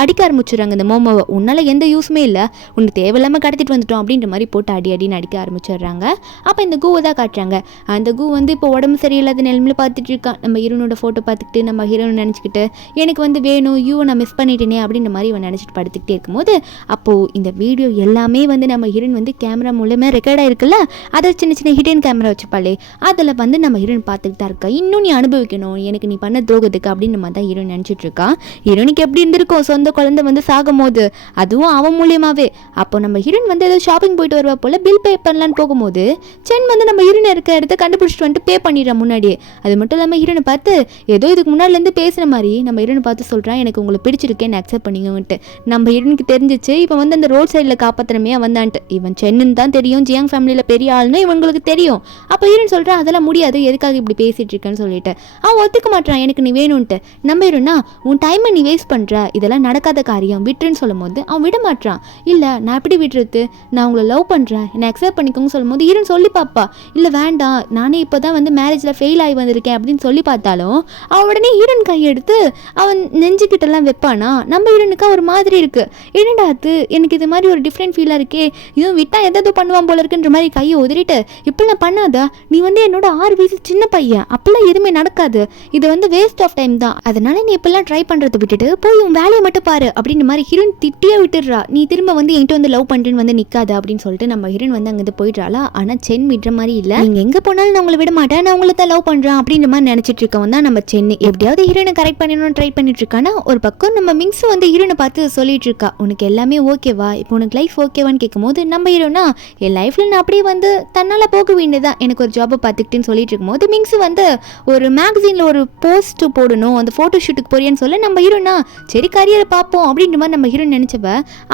அடிக்க ஆரம்பிச்சிடுறாங்க இந்த மோமோவை, உன்னால் எந்த யூஸுமே இல்லை, உனக்கு தேவையில்லாமல் கடத்திட்டு வந்துட்டோம் அப்படின்ற மாதிரி போட்டு அடின்னு அடிக்க ஆரம்பிச்சிடுறாங்க. அப்போ இந்த கூவை தான் காட்டுறாங்க. அந்த கூ வந்து இப்போ உடம்பு சரியில்லாத நிலைமையில பார்த்துட்டு இருக்கான். நம்ம ஹீரோனோட ஃபோட்டோ பார்த்துக்கிட்டு நம்ம ஹீரோனை நினச்சிக்கிட்டு எனக்கு வந்து வேணும் யூவை நான் மிஸ் பண்ணிட்டேனே அப்படின்ற மாதிரி இவன் நினச்சிட்டு படுத்துக்கிட்டே இருக்கும்போது அப்போது இந்த வீடியோ எல்லாமே வந்து நம்ம ஹீரோன் வந்து கேமரா மூலமாக ரெக்கார்டாக இருக்குல்ல, அதை சின்ன சின்ன ஹிடன் கேமரா வச்சுப்பாளே அதில் வந்து நம்ம ஹீரோன் பார்த்துக்கிட்டு தான் இருக்கா. இன்னும் நீ அனுபவிக்கணும் எனக்கு நீ பண்ண துரோகத்துக்கு அப்படின்னு நம்ம தான் ஹீரோன் நினச்சிட்டு இருக்கான். ஹீரோனுக்கு எப்படி இருந்திருக்கும் சொந்த குழந்தை வந்து சாகும் போது, அதுவும் அவன் மூலியமாகவே. அப்போ நம்ம ஹீரோன் வந்து ஏதோ ஷாப்பிங் போயிட்டு வருவா போல் பில் பே பண்ணலான்னு போகும்போது சென் வந்து நம்ம ஹீரோன் இருக்க இடத்த கண்டுபிடிச்சிட்டு வந்துட்டு பே பண்ணிடுறான் முன்னாடியே. அது மட்டும் இல்லாமல் ஹீரோனை பார்த்து ஏதோ இதுக்கு முன்னாடிலேருந்து பேசுகிற மாதிரி நம்ம ஹீரோனை பார்த்து சொல்கிறான், எனக்கு உங்களை பிடிச்சிருக்கேன்னு அக்செப்ட் பண்ணிங்கன்ட்டு. நம்ம ஹீரோனுக்கு தெரிஞ்சிச்சு இவன் வந்து அந்த ரோட் சைடில் காப்பாற்றுறமே வந்தான்ட்டு. இவன் சென்னு தான் தெரியும், ஜியாங் ஃபேமிலியில் பெரிய ஆள்னு இவங்களுக்கு தெரியும். அப்போ ஹீரோன் சொல்கிறான் அதெல்லாம் முடியாது, எதுக்காக இப்படி பேசிகிட்டு இருக்கேன்னு சொல்லிட்டு. அவன் ஒத்துக்க மாட்டான் எனக்கு நீ வேணும்ன்ட்டு. நம்ம ஹீரோனா உன் டைமை நீ வேஸ்ட் பண்ணுற, இதெல்லாம் நடக்காத காரியம் விட்டுருன்னு சொல்லும் போது அவன் விட மாட்டான். இல்லை நான் எப்படி விட்டுறது, நான் உங்களை லவ் பண்ணுறேன் என்னை அக்செப்ட் பண்ணிக்கோங்க சொல்லும் போது ஹீரோன் சொல்லி பாப்பா, இல்லை வேண்டாம் நானே இப்போ தான் வந்து மேரேஜில் ஃபெயில் ஆகி வந்திருக்கேன் அப்படின்னு சொல்லி பார்த்தாலும் அவன் உடனே ஹீரோன் கையெடுத்து அவன் நெஞ்சுக்கிட்டெல்லாம் வைப்பானா. நம்ம ஹீரோனுக்கு ஒரு மாதிரி இருக்குது, என்னடா அது எனக்கு இது மாதிரி ஒரு டிஃப்ரெண்ட் ஃபீலாக இருக்கே, இதுவும் விட்டால் எதோ பண்ணுவான் போல இருக்குன்ற மாதிரி கையை உதறிட்டு இப்படிலாம் பண்ணாதா, நீ வந்து என்னோட 6 வயசு சின்ன பையன், அப்பெல்லாம் எதுவுமே நடக்காது, இது வந்து வேஸ்ட் ஆஃப் டைம் தான், அதனால நீ இப்பெல்லாம் ட்ரை பண்ணுறதை விட்டுட்டு போய் உன் வேலையை மட்டும் பாரு அப்படின்ற மாதிரி ஹீரோன் திட்டியே விட்டுடுறா. நீ திரும்ப வந்து என்கிட்ட வந்து லவ் பண்ணுறேன்னு வந்து நிற்காது அப்படின்னு சொல்லிட்டு நம்ம ஹீரோன் வந்து அங்கேருந்து போயிடுறாளா. ஆனால் சென் விடுற மாதிரி இல்லை, நீங்கள் எங்கே போனாலும் நான் உங்களை விட மாட்டேன், நான் உங்களை தான் லவ் பண்ணுறேன் அப்படின்ற மாதிரி நினச்சிட்டு இருக்கவன் தான் நம்ம சென்னு. எப்படியாவது ஹீரோனை கரெக்ட் பண்ணணும்னு ட்ரை பண்ணிட்டு இருக்கானா. ஒரு பக்கம் நம்ம மிங்ஸ் வந்து ஹீரோனை பார்த்து சொல்லிட்டு இருக்கா, உனக்கு எல்லாமே ஓகேவா, இப்போ உனக்கு லைஃப் ஓகேவான்னு கேட்கும்போது நம்ம ஹீரோனா என் லைஃப்பில் நான் அப்படியே வந்து தன்னால் போக வேண்டியதான், எனக்கு ஒரு ஜாபை பார்த்துக்கிட்டேன்னு சொல்லிட்டு இருக்கும்போது மிங்ஸ் வந்து ஒரு மேகசீனில் ஒரு போஸ்ட் போடணும், அந்த ஃபோட்டோ ஷூட்டுக்கு போறியான்னு சொல்ல நம்ம ஹீரோனா சரி கரியரை பார்ப்போம் அப்படின்ற மாதிரி நம்ம ஹீரோன் நினச்சவ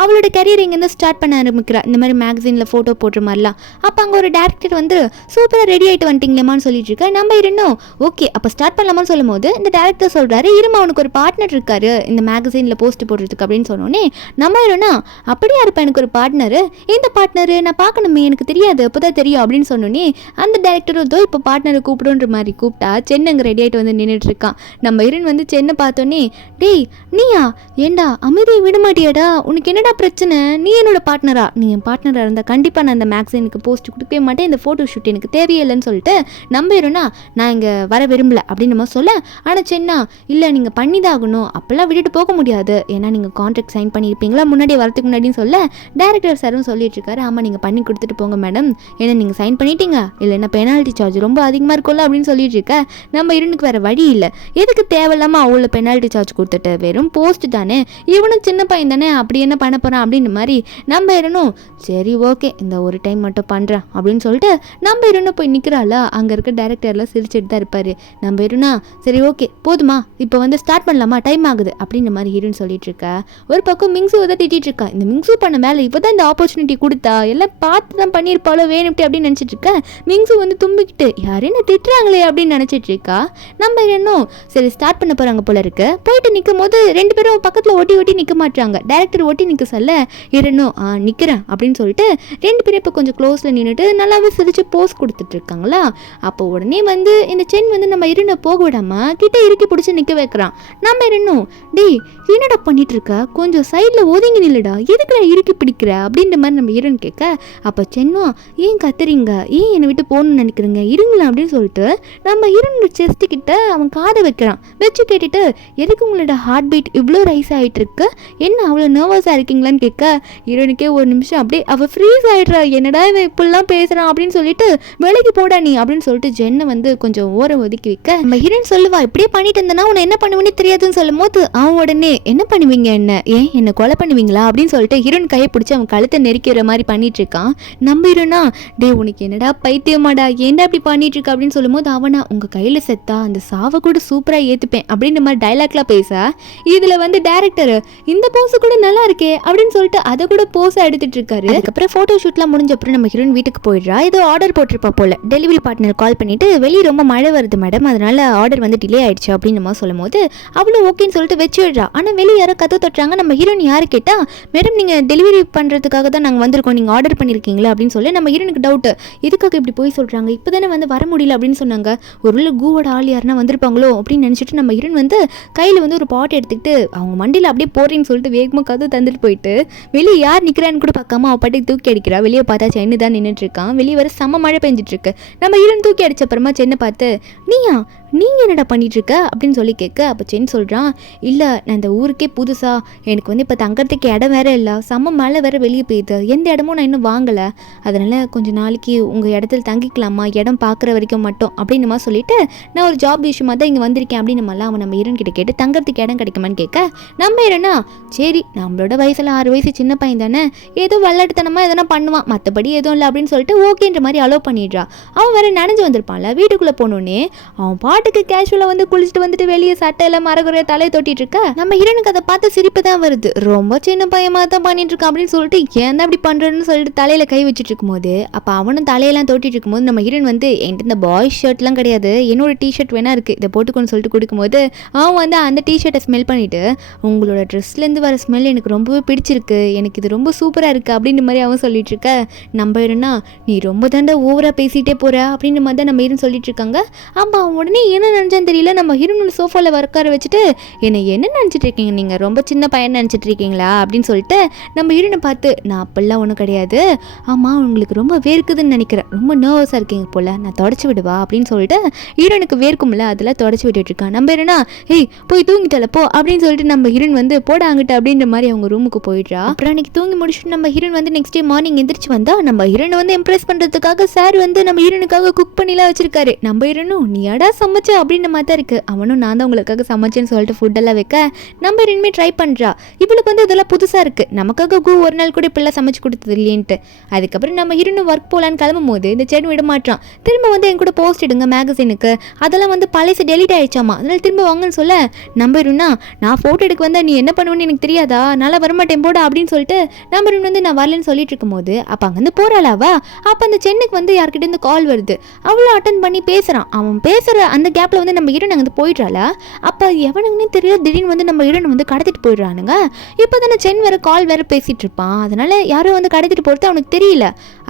அவளோட கரியர் இங்கேருந்து ஸ்டார்ட் பண்ண ஆரம்பிக்கிறா, இந்த மாதிரி மேகசீனில் ஃபோட்டோ போடுற மாதிரிலாம். அப்போ அங்கே ஒரு டேரக்டர் வந்து சூப்பராக ரெடி ஆகிட்டு வந்துட்டீங்களேமான்னு சொல்லிட்டு இருக்க. நம்ம ஹீரோனும் ஓகே அப்போ ஸ்டார்ட் பண்ணலாமான்னு சொல்லும் போது இந்த டேரக்டர் டேரக்டர் சொல்கிறாரு, இருமா அவனுக்கு ஒரு பார்ட்னர் இருக்காரு இந்த மேகசைனில் போஸ்ட் போடுறதுக்கு அப்படின்னு சொன்னோன்னே நம்ம ஹீரோனா அப்படியா இருப்பா எனக்கு ஒரு பார்ட்னரு, இந்த பார்ட்னரு நான் பார்க்கணுமே எனக்கு தெரியாது அப்போதான் தெரியும் அப்படின்னு சொன்னோன்னே அந்த டேரக்டரும் தோ இப்போ பார்ட்னரை கூப்பிடுன்ற மாதிரி கூப்பிட்டா சென்னங்க ரெடி ஆகிட்டு வந்து நின்றுட்டு இருக்கான். நம்ம ஹீரோன் வந்து சென்னை பார்த்தோன்னே, டேய் நீயா, ஏண்டா அமைதியை விட மாட்டியாடா, உனக்கு என்னடா பிரச்சனை, நீ என்னோட பார்ட்னரா, நீ என் பார்ட்னராக இருந்தால் கண்டிப்பாக நான் அந்த மேக்ஸினுக்கு போஸ்ட் கொடுக்கவே மாட்டேன், இந்த ஃபோட்டோ ஷூட் எனக்கு தேவையில்லைன்னு சொல்லிட்டு நம்ம ஹீரோனா நான் இங்கே வர விரும்பல அப்படின்னு நம்ம சொல்ல, ஆனால் சென்னா இல்லை நீங்கள் பண்ணி தான் ஆகணும், அப்போல்லாம் விட்டுட்டு போக முடியாது, ஏன்னா நீங்கள் கான்ட்ராக்ட் சைன் பண்ணியிருப்பீங்களா முன்னாடி வரதுக்கு முன்னாடின்னு சொல்ல டேரக்டர் சாரும் சொல்லிட்டு இருக்காரு, ஆமாம் நீங்கள் பண்ணி கொடுத்துட்டு போங்க மேடம், ஏன்னா நீங்கள் சைன் பண்ணிட்டீங்க இல்லைன்னா பெனால்ட்டி சார்ஜ் ரொம்ப அதிகமாக இருக்கும்ல அப்படின்னு சொல்லிட்டு இருக்க. நம்ம ஹீரோனுக்கு வேறு வழி இல்லை, எதுக்கு தேவையில்லாமல் அவ்வளோ பெனால்ட்டி சார்ஜ் கொடுத்துட்டு, வெறும் போஸ்ட் தானே, இவனும் சின்ன பையன் தானே, அப்படி என்ன பண்ண போகிறான் அப்படின்னு மாதிரி நம்ம ஹீரோனும் சரி ஓகே இந்த ஒரு டைம் மட்டும் பண்ணுறேன் அப்படின்னு சொல்லிட்டு நம்ம ஹீரோனை போய் நிற்கிறாளா. அங்கே இருக்க டேரக்டர்லாம் சிரிச்சுட்டு தான் இருப்பார். நம்ம ஹீரோனா சரி ஓகே போதுமா இப்போ வந்து ஸ்டார்ட் பண்ணலாமா டைம் ஆகுது அப்படின்ற மாதிரி ஹீரோன்னு சொல்லிட்டு இருக்கா. ஒரு பக்கம் மிங்ஸு தான் திட்டிகிட்டு இருக்கா, இந்த மிங்ஸு பண்ண மேலே இப்போ தான் இந்த ஆப்பர்ச்சுனிட்டி கொடுத்தா, எல்லாம் பார்த்து தான் பண்ணியிருப்பாளோ வேணும்ட்டு அப்படின்னு நினச்சிட்டு இருக்கா. மிங்ஸு வந்து தும்பிக்கிட்டு யாரையும் திட்டுறாங்களே அப்படின்னு நினச்சிட்டு இருக்கா. நம்ம ஹீரோனும் சரி ஸ்டார்ட் பண்ண போகிறாங்க போல இருக்கு, போயிட்டு நிற்கும் போது ரெண்டு பேரும் பக்கத்தில் ஒட்டி நிற்க மாட்டாங்க. டேரக்டர் ஒட்டி நிற்க சொல்ல ஹீரோனும் நிற்கிறேன் அப்படின்னு சொல்லிட்டு ரெண்டு பேரும் இப்போ கொஞ்சம் க்ளோஸில் நின்றுட்டு நல்லாவே சிரிச்சு போஸ் கொடுத்துட்டு இருக்காங்களா. அப்போ உடனே வந்து இந்த சென் வந்து நம்ம ஹீரோனை போக விடாம கிட்ட இறுக்கி பிடிச்சி நிற்க வைக்கிறான். நம்ம ஹீரோனும் டேய் என்னடா பண்ணிட்டு இருக்க, கொஞ்சம் சைடில் ஒதுங்கி நில்லுடா, எதுக்குடா இறுக்கி பிடிக்கிற அப்படின்ற மாதிரி நம்ம ஹீரோன் கேட்க, அப்போ சென்னும் ஏன் கத்துறீங்க, ஏன் என்னை விட்டு போகணும்னு நினைக்கிறீங்க இருங்களா அப்படின்னு சொல்லிட்டு நம்ம ஹீரோனோட செஸ்ட்டு கிட்ட அவன் காதை வைக்கிறான். வச்சு கேட்டுட்டு எதுக்கு உங்களோட ஹார்ட் பீட் இவ்வளோ ரைஸ் ஆகிட்டு இருக்கு, என்ன அவ்வளோ நர்வஸாக இருக்கீங்களான்னு கேட்க ஹீரோனுக்கே ஒரு நிமிஷம் அப்படியே அவள் ஃப்ரீஸ் ஆகிடுறா, என்னடா இவன் இப்படிலாம் பேசுகிறான் அப்படின்னு சொல்லிட்டு விலைக்கு போடா நீ அப்படின்னு சொல்லிட்டு ஜென்னை வந்து கொஞ்சம் ஓரம் ஒதுக்கி வைக்க நம்ம ஹீரோன் சொல்லுவா இப்படியே பண்ணிட்டு இருந்தனா உன்னை என்ன பண்ணுவேன்னு தெரியாதுன்னு சொல்லும் போது அவன் உடனே என்ன பண்ணுவீங்க என்ன கொலை பண்ணுவீங்களா அப்படின்னு சொல்லிட்டு ஹீரோன் கையை பிடிச்சி அவன் கழுத்தை நெருக்கிற மாதிரி பண்ணிட்டு இருக்கான். நம்ம ஹீரோனா டே உனக்கு என்னடா பைத்தியமாடா ஏன்டா அப்படி பண்ணிட்டு இருக்க அப்படின்னு சொல்லும் போது அவனா உங்க கையில செத்தா அந்த சாவை கூட சூப்பரா ஏத்துப்பேன் அப்படின்ற மாதிரி டைலாக்லாம் பேச இதுல வந்து டேரக்டர் இந்த போஸ் கூட நல்லா இருக்கே அப்படின்னு சொல்லிட்டு அதை கூட போஸா எடுத்துட்டு இருக்காரு. அதுக்கப்புறம் போட்டோ ஷூட்லாம் முடிஞ்ச அப்புறம் நம்ம ஹீரோன் வீட்டுக்கு போயிடுறா. ஏதோ ஆர்டர் போட்டிருப்பா போல. டெலிவரி பார்ட்னர் கால் பண்ணிட்டு வெளியே ரொம்ப மழை வருது மேடம், அதனால ஆர்டர் வந்து டிலே ஆயிடுச்சு அப்படின்னு நம்ம சொல்லும் போது அவ்வளோ ஓகேன்னு சொல்லிட்டு வச்சுடுறா. ஆனால் வெளியே யாரோ கதை தொட்டுறாங்க. நம்ம ஹீரோன் யாரு கேட்டா மேடம் நீங்கள் டெலிவரி பண்ணுறதுக்காக தான் நாங்கள் வந்திருக்கோம், நீங்கள் ஆர்டர் பண்ணியிருக்கீங்களா அப்படின்னு சொல்லி நம்ம ஹீரோனுக்கு டவுட்டு, இதுக்காக இப்படி போய் சொல்கிறாங்க, இப்போ தானே வந்து வர முடியல அப்படின்னு சொன்னாங்க, ஒரு கூவோட ஆள் யாருன்னா வந்திருப்பாங்களோ அப்படின்னு நினச்சிட்டு நம்ம ஹீரோன் வந்து கையில் வந்து ஒரு பாட் எடுத்துக்கிட்டு அவங்க மண்டியில் அப்படியே போறேன்னு சொல்லிட்டு வேகமாக கதை தந்துட்டு போயிட்டு வெளியே யார் நிற்கிறான்னு கூட பார்க்காம அவள் பாட்டுக்கு தூக்கி அடிக்கிறா. வெளியே பார்த்தா சென்னு தான் நின்றுட்டு இருக்கான். வெளியே வர செம்ம மழை பெஞ்சிட்டு இருக்கு. நம்ம ஹீரோன் தூக்கி அடிச்ச அப்புறமா சென்னை பார்த்து நீங்கள் என்னடா பண்ணிட்டு இருக்க அப்படின்னு சொல்லி கேட்க, அப்போ சென் சொல்கிறான் இல்லை நான் இந்த ஊருக்கே புதுசாக, எனக்கு வந்து இப்போ தங்கறதுக்கு இடம் வேற இல்லை, செம்ம மழை வேற வெளியே பெய்யுது, எந்த இடமும் நான் இன்னும் வாங்கலை, அதனால் கொஞ்சம் நாளைக்கு உங்கள் இடத்துல தங்கிக்கலாமா இடம் பார்க்குற வரைக்கும் மட்டும் அப்படின்னு மாதிரி சொல்லிட்டு நான் ஒரு ஜாப் விஷயமாக தான் இங்கே வந்திருக்கேன் அப்படின்னு நம்மளாம் அவன் நம்ம ஹீரோன் கிட்ட கேட்டு தங்கறதுக்கு இடம் கிடைக்குமான்னு கேட்க நம்ம ஹீரோனா சரி நம்மளோட வயசில் 6 வயசு சின்ன பையன் தானே ஏதோ விளையாட்டுத்தனமாக எதனா பண்ணுவான் மற்றபடி எதுவும் இல்லை அப்படின்னு சொல்லிட்டு ஓகேன்ற மாதிரி அலோவ் பண்ணிடுறா. அவன் வேற நனைஞ்சு வந்திருப்பான்ல. வீட்டுக்குள்ளே போனோடனே அவன் பாட்டுக்கு கேஷுவலாக வந்து குளிச்சுட்டு வந்துட்டு வெளியே சட்டையில மரகுறைய தலையை தொட்டிட்டு இருக்க. நம்ம ஹீரோனுக்கு அதை பார்த்து சிரிப்பு தான் வருது. ரொம்ப சின்ன பையமா தான் பண்ணிட்டு இருக்கான் அப்படின்னு சொல்லிட்டு ஏன் அப்படி பண்றேன்னு சொல்லிட்டு தலையில கை வச்சுட்டு இருக்கும்போது அப்போ அவனும் தலையெல்லாம் தொட்டிட்டு இருக்கும்போது நம்ம ஹீரோன் வந்து என்கிட்ட இந்த பாய்ஸ் ஷர்ட்லாம் கிடையாது, என்னோட டிஷர்ட் வேணா இருக்கு, இதை போட்டுக்கோன்னு சொல்லிட்டு கொடுக்கும்போது அவன் வந்து அந்த டிஷர்ட்டை ஸ்மெல் பண்ணிட்டு உங்களோட ட்ரெஸ்லேருந்து வர ஸ்மெல் எனக்கு ரொம்பவே பிடிச்சிருக்கு, எனக்கு இது ரொம்ப சூப்பராக இருக்கு அப்படின்ற மாதிரி அவன் சொல்லிட்டு இருக்க. நம்ம ஹீரோனா நீ ரொம்ப தாண்டா ஓவரா பேசிட்டே போற அப்படின்ற மாதிரி தான் நம்ம ஹீரோன் சொல்லிட்டு இருக்காங்க. அப்போ அவன் உடனே என்ன நினச்சான்னு தெரியல. நம்ம ஹீரோனோட சோஃபாவில் உட்கார வச்சுட்டு என்ன நினச்சிட்டு இருக்கீங்க, நீங்கள் ரொம்ப சின்ன பையன் நினச்சிட்டு இருக்கீங்களா அப்படின்னு சொல்லிட்டு நம்ம ஹீரோனை பார்த்து நான் அப்படிலாம் ஒன்றும் கிடையாது, ஆமாம் உங்களுக்கு ரொம்ப வேர்க்குதுன்னு நினைக்கிறேன், ரொம்ப நர்வஸாக இருக்கீங்க போல், நான் தொடச்சி விடுவா அப்படின்னு சொல்லிட்டு ஹீரோனுக்கு வேர்க்கும்ல அதெல்லாம் தொடச்சி விட்டுட்டு இருக்கான். நம்ம ஹீரோனா ஏய் போய் தூங்கிட்டல போ அப்படின்னு சொல்லிட்டு நம்ம ஹீரோன் வந்து போட அங்கிட்ட அப்படின்ற மாதிரி அவங்க ரூமுக்கு போயிடுறா. அப்புறம் அன்னைக்கு தூங்கி முடிச்சுட்டு நம்ம ஹீரோன் வந்து நெக்ஸ்ட் டே மார்னிங் எந்திரிச்சு வந்தா நம்ம ஹீரோனை வந்து இம்ப்ரெஸ் பண்ணுறதுக்காக சார் வந்து நம்ம ஹீரோனுக்காக குக் பண்ணிலாம் வச்சிருக்காரு. நம்ம ஹீரோனும் நீ அடா சமைச்ச அப்படின்ற மாதிரி தான் இருக்கு, அவனும் நான் தான் உங்களுக்காக சமைச்சேன்னு சொல்லிட்டு ஃபுட்டெல்லாம் வைக்க நம்ம இனிமேல் ட்ரை பண்ணுறா. இவளுக்கு வந்து இதெல்லாம் புதுசாக இருக்குது, நமக்காக ஒரு நாள் கூட இப்படிலாம் சமைச்சு கொடுத்தது இல்லைன்ட்டு. அதுக்கப்புறம் நம்ம ஹீரோனும் ஒர்க் போகலான்னு கிளம்பும் போது இந்த சென் விட மாட்டான். திரும்ப வந்து என் கூட போஸ்ட் எடுங்க மேகசினுக்கு, அதெல்லாம் வந்து பழைய டெலிட் ஆயிடுச்சாமா, அதனால திரும்ப வாங்கன்னு சொல்ல நம்ம ஹீரோனா நான் ஃபோட்டோ எடுக்க வந்தா நீ என்ன பண்ணுவேன்னு எனக்கு தெரியாதா, நல்லா வரமாட்டேன் போட அப்படின்னு சொல்லிட்டு நம்ம ஹீரோன் வந்து நான் வரலன்னு சொல்லிட்டு இருக்கும் போது அப்போ அங்கேருந்து போகிறாளாவா. அப்போ அந்த சென்னுக்கு வந்து யார்கிட்ட இருந்து கால் வருது. அவ்வளோ அட்டன் பண்ணி பேசுகிறான். அவன் பேசுகிற அந்த அந்த கேப்பில் வந்து நம்ம ஹீரோயின் அங்கே போயிடுறாள். அப்போ எவனுங்கன்னு தெரியல, திடீர்னு வந்து நம்ம ஹீரோயின் வந்து கடத்திட்டு போயிடுறானுங்க. இப்போ தானே சென் வேறு கால் வேறு பேசிகிட்டு இருப்பான், அதனால் யாரும் வந்து கடத்திட்டு போகிறது அவனுக்கு தெரியல.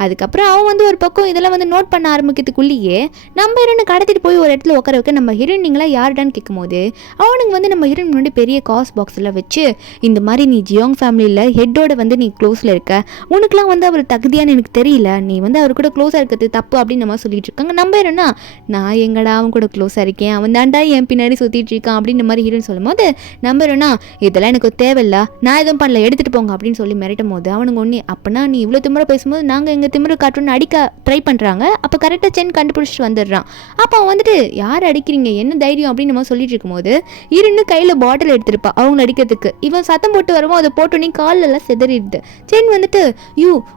அதுக்கப்புறம் அவன் வந்து ஒரு பக்கம் இதெல்லாம் வந்து நோட் பண்ண ஆரம்பிக்கிறதுக்குள்ளேயே நம்ம ஹீரோயினை கடத்திட்டு போய் ஒரு இடத்துல உட்கார வைக்க நம்ம ஹீரோயினிங்களா யாருடான்னு கேட்கும்போது அவனுக்கு வந்து நம்ம ஹீரோயின் முன்னாடி பெரிய காஸ் பாக்ஸில் வச்சு, இந்த மாதிரி நீ ஜியோங் ஃபேமிலியில் ஹெட்டோட வந்து நீ க்ளோஸில் இருக்க, உனக்குலாம் வந்து அவர் தகுதியான்னு எனக்கு தெரியல, நீ வந்து அவர் கூட க்ளோஸாக இருக்கிறது தப்பு அப்படின்னு நம்ம சொல்லிட்டு இருக்காங்க. நம்ம ஹீரோனா நான் எங்கடா அவன் கூட க்ளோஸாக இருக்கேன், அவன் தாண்டா என் பின்னாடி சுற்றிட்டு இருக்கான் அப்படின்னு மாதிரி ஹீரோயின் சொல்லும் போது நம்ம ஹீரோனா இதெல்லாம் எனக்கு தேவையில்ல, நான் எதுவும் பண்ணல, எடுத்துகிட்டு போங்க அப்படின்னு சொல்லி மிரட்டும் போது அவனுக்கு ஒன்று அப்போனா நீ இவ்வளோ திமுறை பேசும்போது நாங்கள் எங்கள் திமுறை காட்டுன்னு அடிக்க ட்ரை பண்ணுறாங்க. அப்போ கரெக்டாக சென் கண்டுபிடிச்சிட்டு வந்துடுறான். அப்போ அவன் வந்துட்டு யார் அடிக்கிறீங்க, என்ன தைரியம் அப்படின்னு நம்ம சொல்லிட்டு இருக்கும்போது இருந்து கையில் பாட்டில் எடுத்துருப்பா அவங்களை அடிக்கிறதுக்கு. இவன் சத்தம் போட்டு வருவோம், அதை போட்டோன்னே காலெல்லாம் செதறிடுது. சென் வந்துட்டு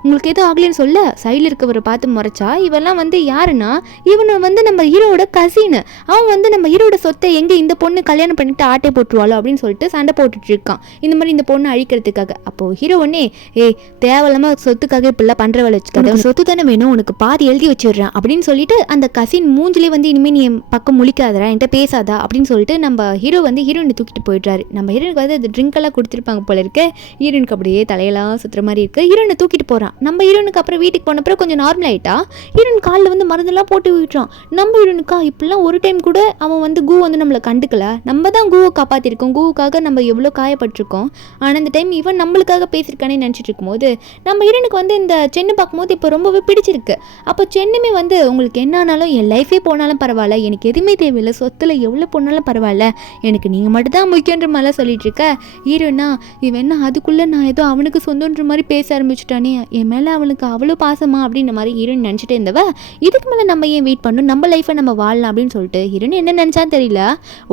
உங்களுக்கு எதுவும் ஆகலன்னு சொல்ல சைடில் இருக்கவரை பார்த்து முறைச்சா, இவெல்லாம் வந்து யாருன்னா இவனை வந்து நம்ம ஹீரோட கசின், அவன் வந்து நம்ம ஹீரோட சொத்தை எங்கே இந்த பொண்ணு கல்யாணம் பண்ணிட்டு ஆட்டை போட்டுருவாளோ அப்படின்னு சொல்லிட்டு சண்டை போட்டுட்டு இருக்கான், இந்த மாதிரி இந்த பொண்ணு அழிக்கிறதுக்காக. அப்போது ஹீரோ ஒன்னே தேவையில்லாம சொத்துக்காக இப்படிலாம் பண்ணுற வேலை வச்சுக்காத, சொத்து தானே வேணும், உனக்கு பாதி எழுதி வச்சிடுறேன் அப்படின்னு சொல்லிட்டு அந்த கசின் மூஞ்சிலே வந்து இனிமேல் நீ என் பக்கம் முழிக்காதரா, என்கிட்ட பேசாதா அப்படின்னு சொல்லிட்டு நம்ம ஹீரோ வந்து ஹீரோயினை தூக்கிட்டு போயிடுறாரு. நம்ம ஹீரோனுக்கு வந்து அந்த ட்ரிங்க் எல்லாம் கொடுத்துருப்பாங்க போல இருக்கு, ஹீரோனுக்கு அப்படியே தலையெல்லாம் சுற்றுற மாதிரி இருக்கு. ஹீரோயினை தூக்கிட்டு போகிறான். நம்ம ஹீரோனுக்கு அப்புறம் வீட்டுக்கு போனப்பறம் கொஞ்சம் நார்மல் ஆகிட்டா. ஹீரோயின் காலில் வந்து மருந்தெல்லாம் போட்டு விட்டுறான். நம்ம ஹீரோனுக்கா இப்படிலாம் ஒரு டைம் கூட அவன் வந்து கூ வந்து நம்மளை கண்டுக்கல, நம்ம தான் கூவை காப்பாற்றிருக்கோம், கூவுக்காக நம்ம எவ்வளோ காயப்பட்டிருக்கோம், ஆனால் இந்த டைம் இவன் நம்மளுக்காக பேசியிருக்கானே நினச்சிட்டு இருக்கும்போது நம்ம ஹீரோனுக்கு வந்து இந்த சென்னு பார்க்கும்போது இப்போ ரொம்பவே பிடிச்சிருக்கு. அப்போ சென்னுமே வந்து உங்களுக்கு என்னானாலும் என் லைஃபே போனாலும் பரவாயில்ல, எனக்கு எதுவுமே தேவையில்லை, சொத்தில் எவ்வளோ போனாலும் பரவாயில்ல, எனக்கு நீங்கள் மட்டும் தான் முக்கியன்ற மாதிரிலாம் சொல்லிட்டு இருக்க. ஹீரோனா இவன் என்ன அதுக்குள்ளே நான் ஏதோ அவனுக்கு சொந்தன்ற மாதிரி பேச ஆரம்பிச்சுட்டானே, என் மேலே அவனுக்கு அவ்வளோ பாசமா அப்படின்ற மாதிரி ஹீரோயின் நினச்சிட்டே இருந்தவ, இதுக்கு மேலே நம்ம ஏன் வெயிட் பண்ணணும், நம்ம லைஃப்பை நம்ம வாழலாம் அப்படின்னு சொல்லிட்டு ஹீரோயின் என்ன நினச்சான்னு தெரியல,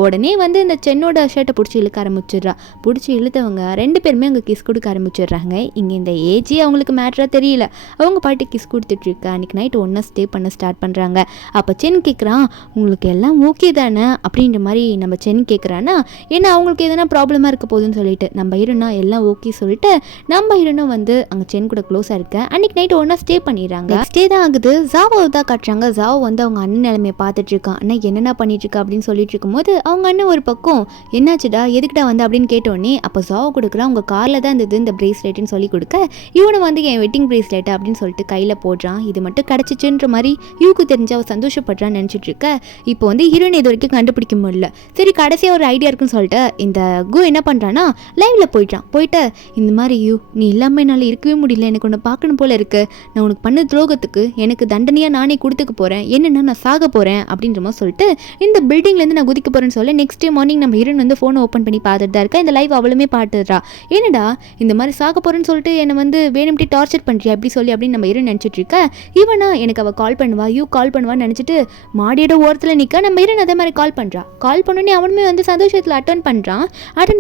உடனே வந்து இந்த சென்னோட ஷர்ட்டை பிடிச்சி இழுக்க ஆரம்பிச்சிடுறா. பிடிச்சி இழுத்தவங்க ரெண்டு பேருமே அங்கே கிஸ் கொடுக்க ஆரம்பிச்சிடுறாங்க. இங்கே இந்த ஏஜே அவங்களுக்கு மேட்ராக தெரியல, அவங்க பாட்டு கிஸ் கொடுத்துட்டு இருக்கா. அன்றைக்கி நைட் ஒன்றா ஸ்டே பண்ண ஸ்டார்ட் பண்ணுறாங்க. அப்போ சென் கேட்குறான், உங்களுக்கு எல்லாம் ஓகே தானே அப்படின்ற மாதிரி நம்ம சென் கேட்குறான்னா, ஏன்னா அவங்களுக்கு எதனா ப்ராப்ளமாக இருக்க போகுதுன்னு சொல்லிட்டு நம்ம ஹீரோனா எல்லாம் ஓகே சொல்லிட்டு நம்ம ஹீரோனும் வந்து அங்கே சென் கூட க்ளோஸாக இருக்க. அன்றைக்கி நைட் ஒன்றா ஸ்டே பண்ணிடுறாங்க. ஸ்டே தான் ஆகுது. ஜாவோ தான் காட்டுறாங்க. ஜாவோ வந்து அவங்க அண்ணன் நிலைமையை பார்த்துட்டு இருக்கான். அண்ணா என்னென்ன பண்ணிட்டு இருக்கா அப்படின்னு சொல்லிட்டு இருக்கும்போது அவங்க அண்ணன் ஒரு பக்கம் என்னாச்சுடா எதுக்கிட்டா வந்து அப்படின்னு கேட்டோடனே அப்போ ஜாவோ கொடுக்குறான், உங்கள் காரில் தான் இருந்தது இந்த பிரேஸ்லெட்னு சொல்லி கொடுக்க, இவனை வந்து என் வெட்டிங் பிரேஸ்லெட் அப்படின்னு சொல்லிட்டு கையில் போடுறான். இது மட்டும் கிடச்சிச்சுன்ற மாதிரி யூக்கு தெரிஞ்சு அவள் சந்தோஷப்படுறான்னு நினச்சிட்டு இருக்க. இப்போ வந்து ஹீரோயின் இது வரைக்கும் கண்டுபிடிக்க முடியல. சரி கடைசியாக ஒரு ஐடியா இருக்குன்னு சொல்லிட்டு இந்த கு என்ன பண்ணுறான்னா லைவில் போயிட்டு இந்த மாதிரி நீ இல்லாமல் என்னால் இருக்கவே முடியல, எனக்கு உன்னை பார்க்கணும் போல இருக்கு, நான் உனக்கு பண்ண துரோகத்துக்கு எனக்கு தண்டனையாக நானே கொடுத்துக்க போகிறேன், என்னென்னா நான் சாக போகிறேன் அப்படின்ற மாதிரி சொல்லிட்டு இந்த பில்டிங்லேருந்து நான் குதிக்க போகிறேன்னு சொல்ல நெக்ஸ்ட் டே மார்னிங் நம்ம ஹீரோயின் வந்து ஃபோனை ஓப்பன் பண்ணி பார்த்துட்டு தான் இருக்கா. இந்த லைவ் அவளுமே பார்த்துடுறா. என்னடா இந்த மாதிரி சாக போகிறேன்னு சொல்லிட்டு என்னை வந்து வேணும்ட்டு டார்ச்சர் பண்ணுறியா அப்படி சொல்லி அப்படின்னு நம்ம ஹீரோயின் நினச்சிட்டு இருக்க. இவனா எனக்கு அவள் கால் பண்ணுவா கால் பண்ணுவான்னு நினச்சிட்டு மாடியோட ஓரத்தில் நிற்க நம்ம ஹீரோயின் அதே மாதிரி கால் பண்ணோன்னே அவனுமே வந்து சந்தோஷத்தில் அட்டன்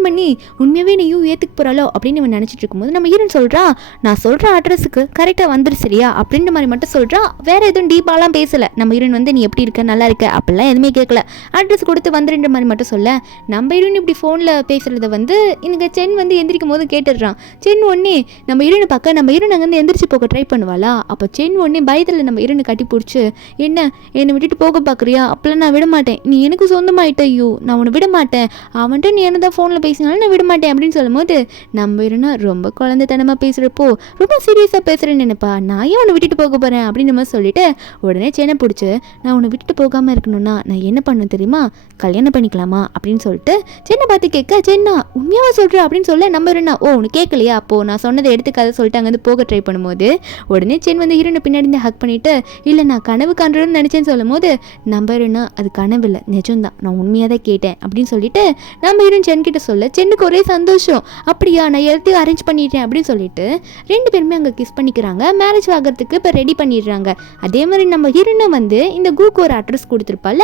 பண்ணி உண்மையாகவே நீ ஏற்றுக்கு போகிறாளோ அப்படின்னு இவன் நினச்சிட்டு இருக்கும்போது நம்ம ஹீரோயின் சொல்கிறா, நான் சொல்கிற அட்ரஸுக்கு கரெக்டாக வந்துரு சரியா அப்படின்ற மாதிரி மட்டும் சொல்கிறா. வேறு எதுவும் டீப்பாலாம் பேசலை. நம்ம ஹீரோயின் வந்து நீ எப்படி இருக்க நல்லா இருக்க அப்படிலாம் எதுவுமே கேட்கல, அட்ரஸ் கொடுத்து வந்துருன்ற மாதிரி மட்டும் சொல்ல. நம்ம ஹீரோயின் இப்படி ஃபோனில் பேசுகிறத வந்து எனக்கு சென் வந்து எந்திரிக்கும் போது கேட்டுடுறான். சென் ஒன்னே நம்ம ஹீரோனை பார்க்க நம்ம ஹீரோன் அங்கேருந்து எந்திரிச்சு போக ட்ரை பண்ணுவாளா. அப்போ சென் ஒன்னே பயத்தில் நம்ம ஹீரோனை கட்டி பிடிச்சி என்னை விட்டுட்டு போக பார்க்குறியா, அப்பெல்லாம் நான் விட மாட்டேன், நீ எனக்கு சொந்தமாயிட்ட நான் உன்னை விட மாட்டேன், அவன்ட்டு நீ என்ன தான் ஃபோனில் பேசினாலும் நான் விட மாட்டேன் அப்படின்னு சொல்லும்போது நம்ம ஹீரோனா ரொம்ப குழந்தைத்தனமாக பேசுகிறப்போ ரொம்ப சீரியஸாக பேசுகிறேன்னு நினைப்பா, நான் ஏன் உன்னை விட்டுட்டு போக போகிறேன் அப்படின்னு மாதிரி சொல்லிட்டு உடனே சென்னை பிடிச்சி நான் உன்னை விட்டுட்டு போகாமல் இருக்கணும்னா நான் என்ன பண்ணணும் தெரியுமா, கல்யாணம் பண்ணிக்கலாமா அப்படின்னு சொல்லிட்டு சென்னை பார்த்து கேட்க, சென்னா உண்மையாக சொல்கிறேன் அப்படின்னு சொல்ல நம்ம ஹீரோனா உனக்கு கேட்கலையா, அப்போது நான் சொன்னதை எடுத்துக்காத சொல்லிட்டு அங்கேருந்து போக ட்ரை பண்ணும்போது உடனே சென் வந்து ஹீரோனை பின்னாடி ஹக் பண்ணிவிட்டு இல்லை நான் கனவு காண்றேன்னு நினச்சேன்னு சொல்லும் போது நம்ம ஹீரோனா அது கனவு இல்லை நிஜம்தான், நான் உண்மையாக தான் கேட்டேன் அப்படின்னு சொல்லிட்டு நம்ம ஹீரோன் சென் கிட்ட சொல்ல சென்னுக்கு ஒரே சந்தோஷம், அப்படியா நான் எல்லாத்தையும் அரேஞ்ச் பண்ணிட்டேன் அப்படின்னு சொல்லிட்டு ரெண்டு பேருமே அங்கே கிஸ் பண்ணிக்கிறாங்க. மேரேஜ் ஆகிறதுக்கு இப்போ ரெடி பண்ணிடுறாங்க. அதே மாதிரி நம்ம ஹீரோனை வந்து இந்த கூக்கு ஒரு அட்ரஸ் கொடுத்துருப்பால,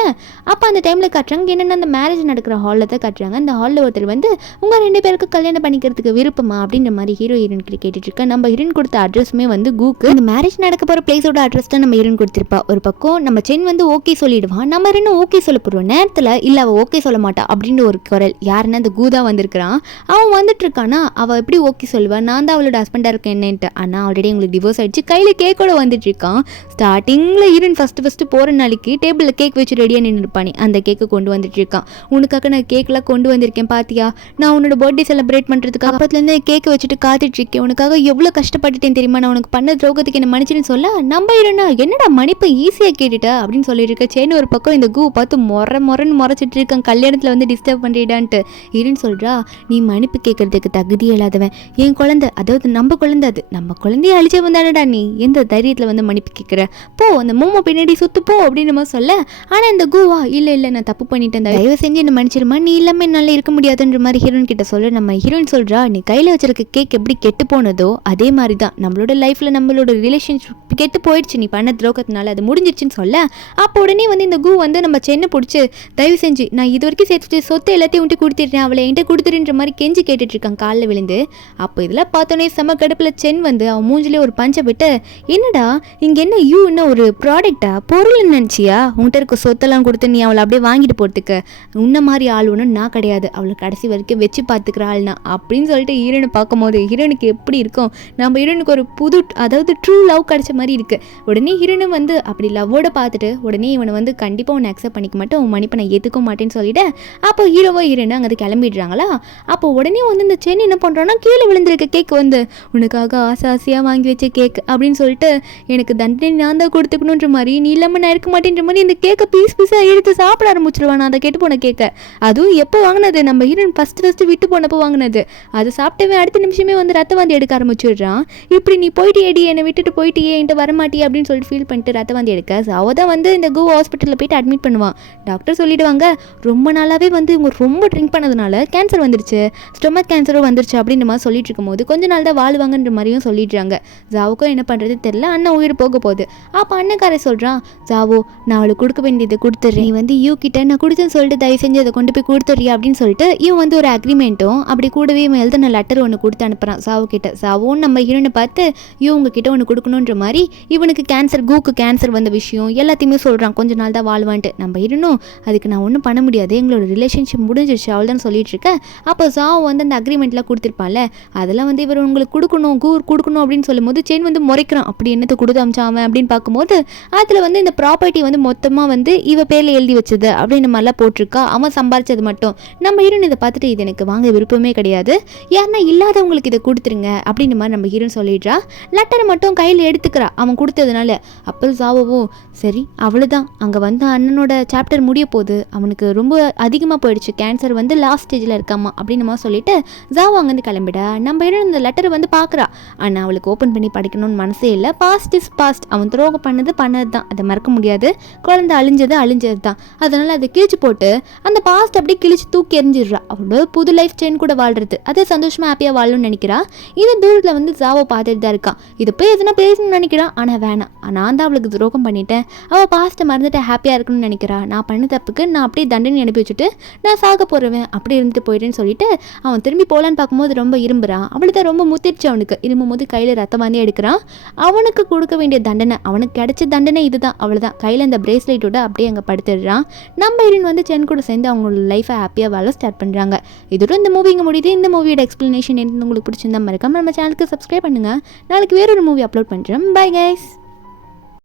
அப்போ அந்த டைமில் காட்டுறாங்க என்னென்னா அந்த மேரேஜ் நடக்கிற ஹாலில் தான் காட்டுறாங்க. அந்த ஹாலில் ஒருத்தர் வந்து உங்கள் ரெண்டு பேருக்கு கல்யாணம் பண்ணிக்கிறதுக்கு விருப்பமா அப்படின்ற மாதிரி ஹீரோயின் கிட்ட கேட்டுட்ருக்கேன். நம்ம ஹீரோயின் கொடுத்த அட்ரஸுமே வந்து கூக்கு இந்த மேரேஜ் நடக்க போகிற பிளேஸோட அட்ரஸ் தான் நம்ம ஹீரோயின் கொடுத்துருப்பா. ஒரு பக்கம் நம்ம சென் வந்து ஓகே சொல்லிடுவான், நம்ம ரெண்டும் ஓகே சொல்ல போடுவோம் நேரத்தில் இல்லை அவள் ஓகே சொல்ல மாட்டா அப்படின்னு ஒரு குரல் யாருன்னா அந்த கூதா வந்திருக்கிறான். அவன் வந்துட்டு இருக்கானா அவள் எப்படி ஓகே சொல்லுவான், நான் தான் அவளோட ஹஸ்பண்டாக இருக்கேன் என்னன்ட்டு. ஆனால் ஆல்ரெடி உங்களுக்கு டிவோர்ஸ் ஆகிடுச்சு, கையில் கேக்கோட வந்துட்டு இருக்கான். ஸ்டார்டிங்கில் ஹீரோயின் ஃபஸ்ட்டு போகிற நாளைக்கு டேபிளில் கேக் வச்சு ரெடி ரெடியாக நின்று இருப்பானே அந்த கேக்கை கொண்டு வந்துட்டு இருக்கான். உனக்காக நான் கேக்கெலாம் கொண்டு வந்திருக்கேன் பாத்தியா, நான் உன்னோட பர்த்டே செலிப்ரேட் பண்ணுறதுக்காக அப்பத்துலேருந்து கேக்கை வச்சுட்டு காத்துட்டு இருக்கேன், உனக்காக எவ்வளோ கஷ்டப்பட்டுட்டேன் தெரியுமா, நான் உனக்கு பண்ண துரோகத்துக்கு என்ன மன்னிச்சுன்னு சொல்ல நம்ம இருனா என்னடா மன்னிப்பு ஈஸியாக கேட்டுட்ட அப்படின்னு சொல்லிட்டு சேனு ஒரு பக்கம் இந்த கூ பார்த்து மொரன்னு முறைச்சிட்டு இருக்கான், கல்யாணத்தில் வந்து டிஸ்டர்ப் பண்ணிடான்ட்டு. இருன்னு சொல்கிறா, நீ மன்னிப்பு கேட்கறதுக்கு தகுதி இல்லாதவன், என் குழந்தை, அதாவது நம்ம குழந்தை, அது நம்ம குழந்தைய அழிச்ச வந்தானடா, நீ எந்த தைரியத்தில் வந்து மன்னிப்பு கேட்குற, போ அந்த மோமோ பின்னாடி சுத்து போ அப்படின்னு நம்ம சொல்ல. ஆனால் இந்த கூவா இல்லை நான் தப்பு பண்ணிட்டேன், தயவு செஞ்சு என்ன மன்னிச்சிருமா, நீ இல்லாமல் என்னால் இருக்க முடியாதுன்ற மாதிரி ஹீரோயின் கிட்ட சொல்ல. நம்ம ஹீரோயின் சொல்கிறா, நீ கையில் வச்சிருக்க கேக் எப்படி கெட்டு போனதோ அதே மாதிரி தான் நம்மளோட லைஃப்பில் நம்மளோட ரிலேஷன்ஷிப் கெட்டு போயிடுச்சு, நீ பண்ண துரோகத்தினால அது முடிஞ்சிருச்சுன்னு சொல்ல. அப்போ உடனே வந்து இந்த கூ வந்து நம்ம சென்னை பிடிச்சி, தயவு செஞ்சு நான் இது வரைக்கும் சேர்த்து சொத்தை எல்லாத்தையும் விட்டு கொடுத்துட்டேன், அவளை என்கிட்ட கொடுத்துருன்ற மாதிரி கெஞ்சி கேட்டுட்டு இருக்கான் காலில் விழுந்து. அப்போ இதெல்லாம் பார்த்தோன்னே செம்ம கடுப்பில் சென் வந்து அவன் மூஞ்சிலே ஒரு பஞ்சை விட்டு, என்னடா இங்கே என்ன யூ என்ன ஒரு ப்ராடக்டா பொருள் நினச்சியா, உன்கிட்ட இருக்க சொத்தெல்லாம் கொடுத்து நீ அவளை அப்படியே வாங்கிட்டு போகிறதுக்கு, உன்ன மாதிரி ஆள் ஒன்றும் நான் கிடையாது, அவளை கடைசி வரைக்கும் வச்சு பார்த்துக்கிற ஆள்னா அப்படின்னு சொல்லிட்டு ஹீரோனை பார்க்கும்போது ஹீரோனுக்கு எப்படி இருக்கும், நம்ம ஹீரோனுக்கு ஒரு புது அதாவது ட்ரூ லவ் கிடைச்ச மாதிரி இருக்குது. உடனே ஹீரோனும் வந்து அப்படி லவ்வோட பார்த்துட்டு உடனே இவனை வந்து கண்டிப்பாக உன்னை அக்செப்ட் பண்ணிக்க மாட்டேன், உன் மன்னிப்பை நான் ஏற்றுக்க மாட்டேன்னு சொல்லிட்டு அப்போ ஹீரோவோ ஹீரோனு அங்கே கிளம்பிடுறாங்களா. அப்போ உடனே வந்து இந்த சென்னை என்ன பண்ணுறான்னா, கீழே விழுந்திருக்க கேக் வந்து உனக்காக ஆசையாக வாங்கி வச்ச கேக் அப்படின்னு சொல்லிட்டு எனக்கு தண்டனை நான் தான் கொடுத்துக்கணுன்ற மாதிரி, நீ இல்லாமல் நான் இருக்க மாட்டேன்ற மாதிரி இந்த கேக்கை பீஸாக எடுத்து சாப்பிட ஆரம்பிச்சிருவான். அதை கெட்டு போன கேக்கை, அதுவும் எப்போ வாங்கினது, நம்ம ஹீரோன் ஃபஸ்ட்டு விட்டு போனப்போ வாங்கினது, அது சாப்பிட்டவே அடுத்த நிமிஷமே வந்து ரத்த வாந்தி எடுக்க ஆரம்பிச்சிடுறான். இப்படி நீ போயிட்டு ஏடி என்னை விட்டுட்டு போயிட்டு என்கிட்ட வரமாட்டியே அப்படின்னு சொல்லிட்டு ஃபீல் பண்ணிட்டு ரத்த வாந்தி எடுக்க அவள் தான் வந்து இந்த கோ ஹாஸ்பிட்டலில் போயிட்டு அட்மிட் பண்ணுவான். டாக்டர் சொல்லிடுவாங்க, ரொம்ப நாளாகவே வந்து இவங்க ரொம்ப ட்ரிங்க் பண்ணதுனால கேன்சர் வந்துருச்சு, ஸ்டொமக் கேன்சரும் வந்துருச்சு அப்படின்ற மாதிரி சொல்லிட்டு இருக்கும்போது கொஞ்ச நாள் தான் வாழ்வாங்கன்ற மாதிரியும் சொல்லிடுறாங்க. ஜாவுக்கும் என்ன பண்ணுறது தெரியல, அண்ணன் உயிர் போக போகுது. அப்போ அண்ணக்காரை சொல்கிறான், ஜாவோ நான் அவளுக்கு கொடுக்க வேண்டியதை கொடுத்துட்றேன், நீ வந்து யூ கிட்ட நான் கொடுத்தேன்னு சொல்லிட்டு தயவு செஞ்சு அதை கொண்டு போய் கொடுத்துட்றியா அப்படின்னு சொல்லிட்டு இவன் வந்து ஒரு அக்ரிமெண்ட்டும் அப்படி கூடவே இவன் எழுதின லெட்டர் ஒன்று கொடுத்து அனுப்புகிறான் ஜாவு கிட்ட. ஜாவும் நம்ம ஹீரோனை பார்த்து இவங்க கிட்ட ஒன்று கொடுக்கணுன்ற மாதிரி இவனுக்கு கேன்சர், கூக்கு கேன்சர் வந்த விஷயம் எல்லாத்தையுமே சொல்கிறான், கொஞ்ச நாள் தான் வாழ்வான்ட்டு. நம்ம ஹீரோனும் அதுக்கு நான் ஒன்றும் பண்ண முடியாது, எங்களோட ரிலேஷன்ஷிப் முடிஞ்சிருச்சு அவள் தான் சொல்லிட்டு இருக்கேன். அப்போ ஜாவ் வந்து அந்த அக்ரிமெண்ட்லாம் கொடுத்துருப்பான்ல, அதெல்லாம் வந்து இவர் உங்களுக்கு கொடுக்கணும் கொடுக்கணும் அப்படின்னு சொல்லும் போது செயின் வந்து முறைக்கிறான், அப்படி என்னத்தை கொடுத்து அமிச்சாமன் அப்படின்னு பார்க்கும்போது அதில் வந்து இந்த ப்ராப்பர்ட்டி வந்து மொத்தமாக வந்து இவ பேரில் எழுதி வச்சது அப்படின்னு மாதிரிலாம் போட்டிருக்கா, அவன் சம்பாரிச்சது மட்டும். நம்ம ஹீரோன் இதை பார்த்துட்டு இது எனக்கு வாங்க விருப்பமே கிடையாது, யாருன்னா இல்லாதவங்களுக்கு இதை கொடுத்துருங்க அப்படின்ற மாதிரி நம்ம ஹீரோன் சொல்லிடுறா. லெட்டரை மட்டும் கையில் எடுத்துக்கிறா அவன் கொடுத்ததுனால. அப்போ ஜாவோவும் சரி அவ்வளோதான், அங்கே வந்து அண்ணனோட சாப்டர் முடிய போகுது, அவனுக்கு ரொம்ப அதிகமாக போயிடுச்சு, கேன்சர் வந்து லாஸ்ட் ஸ்டேஜில் இருக்காமா அப்படின்னு மாதிரி சொல்லிட்டு ஜாவோ அங்கேருந்து கிளம்பிட. நம்ம ஹீரோன் இந்த லெட்டரை வந்து பார்க்குறா, ஆனால் அவளுக்கு ஓப்பன் பண்ணி படிக்கணும்னு மனசே இல்லை. பாஸ்ட் இஸ் பாஸ்ட், அவன் துரோகம் பண்ணது தான், அதை மறக்க முடியாது, குழந்தை அழிஞ்சது தான், அதனால் அதை கிழிச்சு போட்டு அந்த பாஸ்ட் அப்படியே கிழிச்சு தூக்கி எறிஞ்சிடுறா. அவளோட புது லைஃப் செயின் கூட வாழ்றது, அதை சந்தோஷமாக ஹாப்பியாக வாழணும்னு நினைக்கிறா. இது தூரத்தில் வந்து ஜாவோ பார்த்துட்டு தான் இருக்கான். இது போய் எதுனா பேசணும்னு நினைக்கிறான், ஆனால் வேணாம், நான் தான் அவளுக்கு துரோகம் பண்ணிட்டேன், அவள் பாஸ்ட்டை மறந்துட்டு ஹாப்பியாக இருக்கணும்னு நினைக்கிறா, நான் பண்ண தப்புக்கு நான் அப்படியே தண்டனை அனுப்பி வச்சுட்டு நான் சாக போகிறவன் அப்படி இருந்துட்டு போயிட்டேன்னு சொல்லிட்டு அவன் திரும்பி போகலான்னு பார்க்கும்போது ரொம்ப இரும்புறான். அவளுக்கு தான் ரொம்ப முத்திருச்சு, அவனுக்கு இருமும் போது கையில் ரத்த வாந்தி எடுக்கிறான். அவனுக்கு கொடுக்க வேண்டிய தண்டனை, அவனுக்கு கிடைச்ச தண்டனை இதுதான், அவ்வளோதான். கையில் இந்த பிரேஸ்லெட்டோட அப்படியே அங்கே படுத்துடுறான். நம்ம ஹீரோயின் வந்து சென் கூட சேர்ந்து அவங்களோட லைஃபை ஹாப்பியாக வாழ ஸ்டார்ட் பண்ணுறாங்க. இதோட இந்த மூவி இங்கே முடியுது. இந்த மூவியோட எக்ஸ்ப்ளனேஷன் என்ன உங்களுக்கு பிடிச்சிருந்தா மறக்காம நம்ம சேனலுக்கு சப்ஸ்கிரைப் பண்ணுங்கள். நாளைக்கு வேறொரு மூவி அப்லோட் பண்ணுறேன். Bye guys.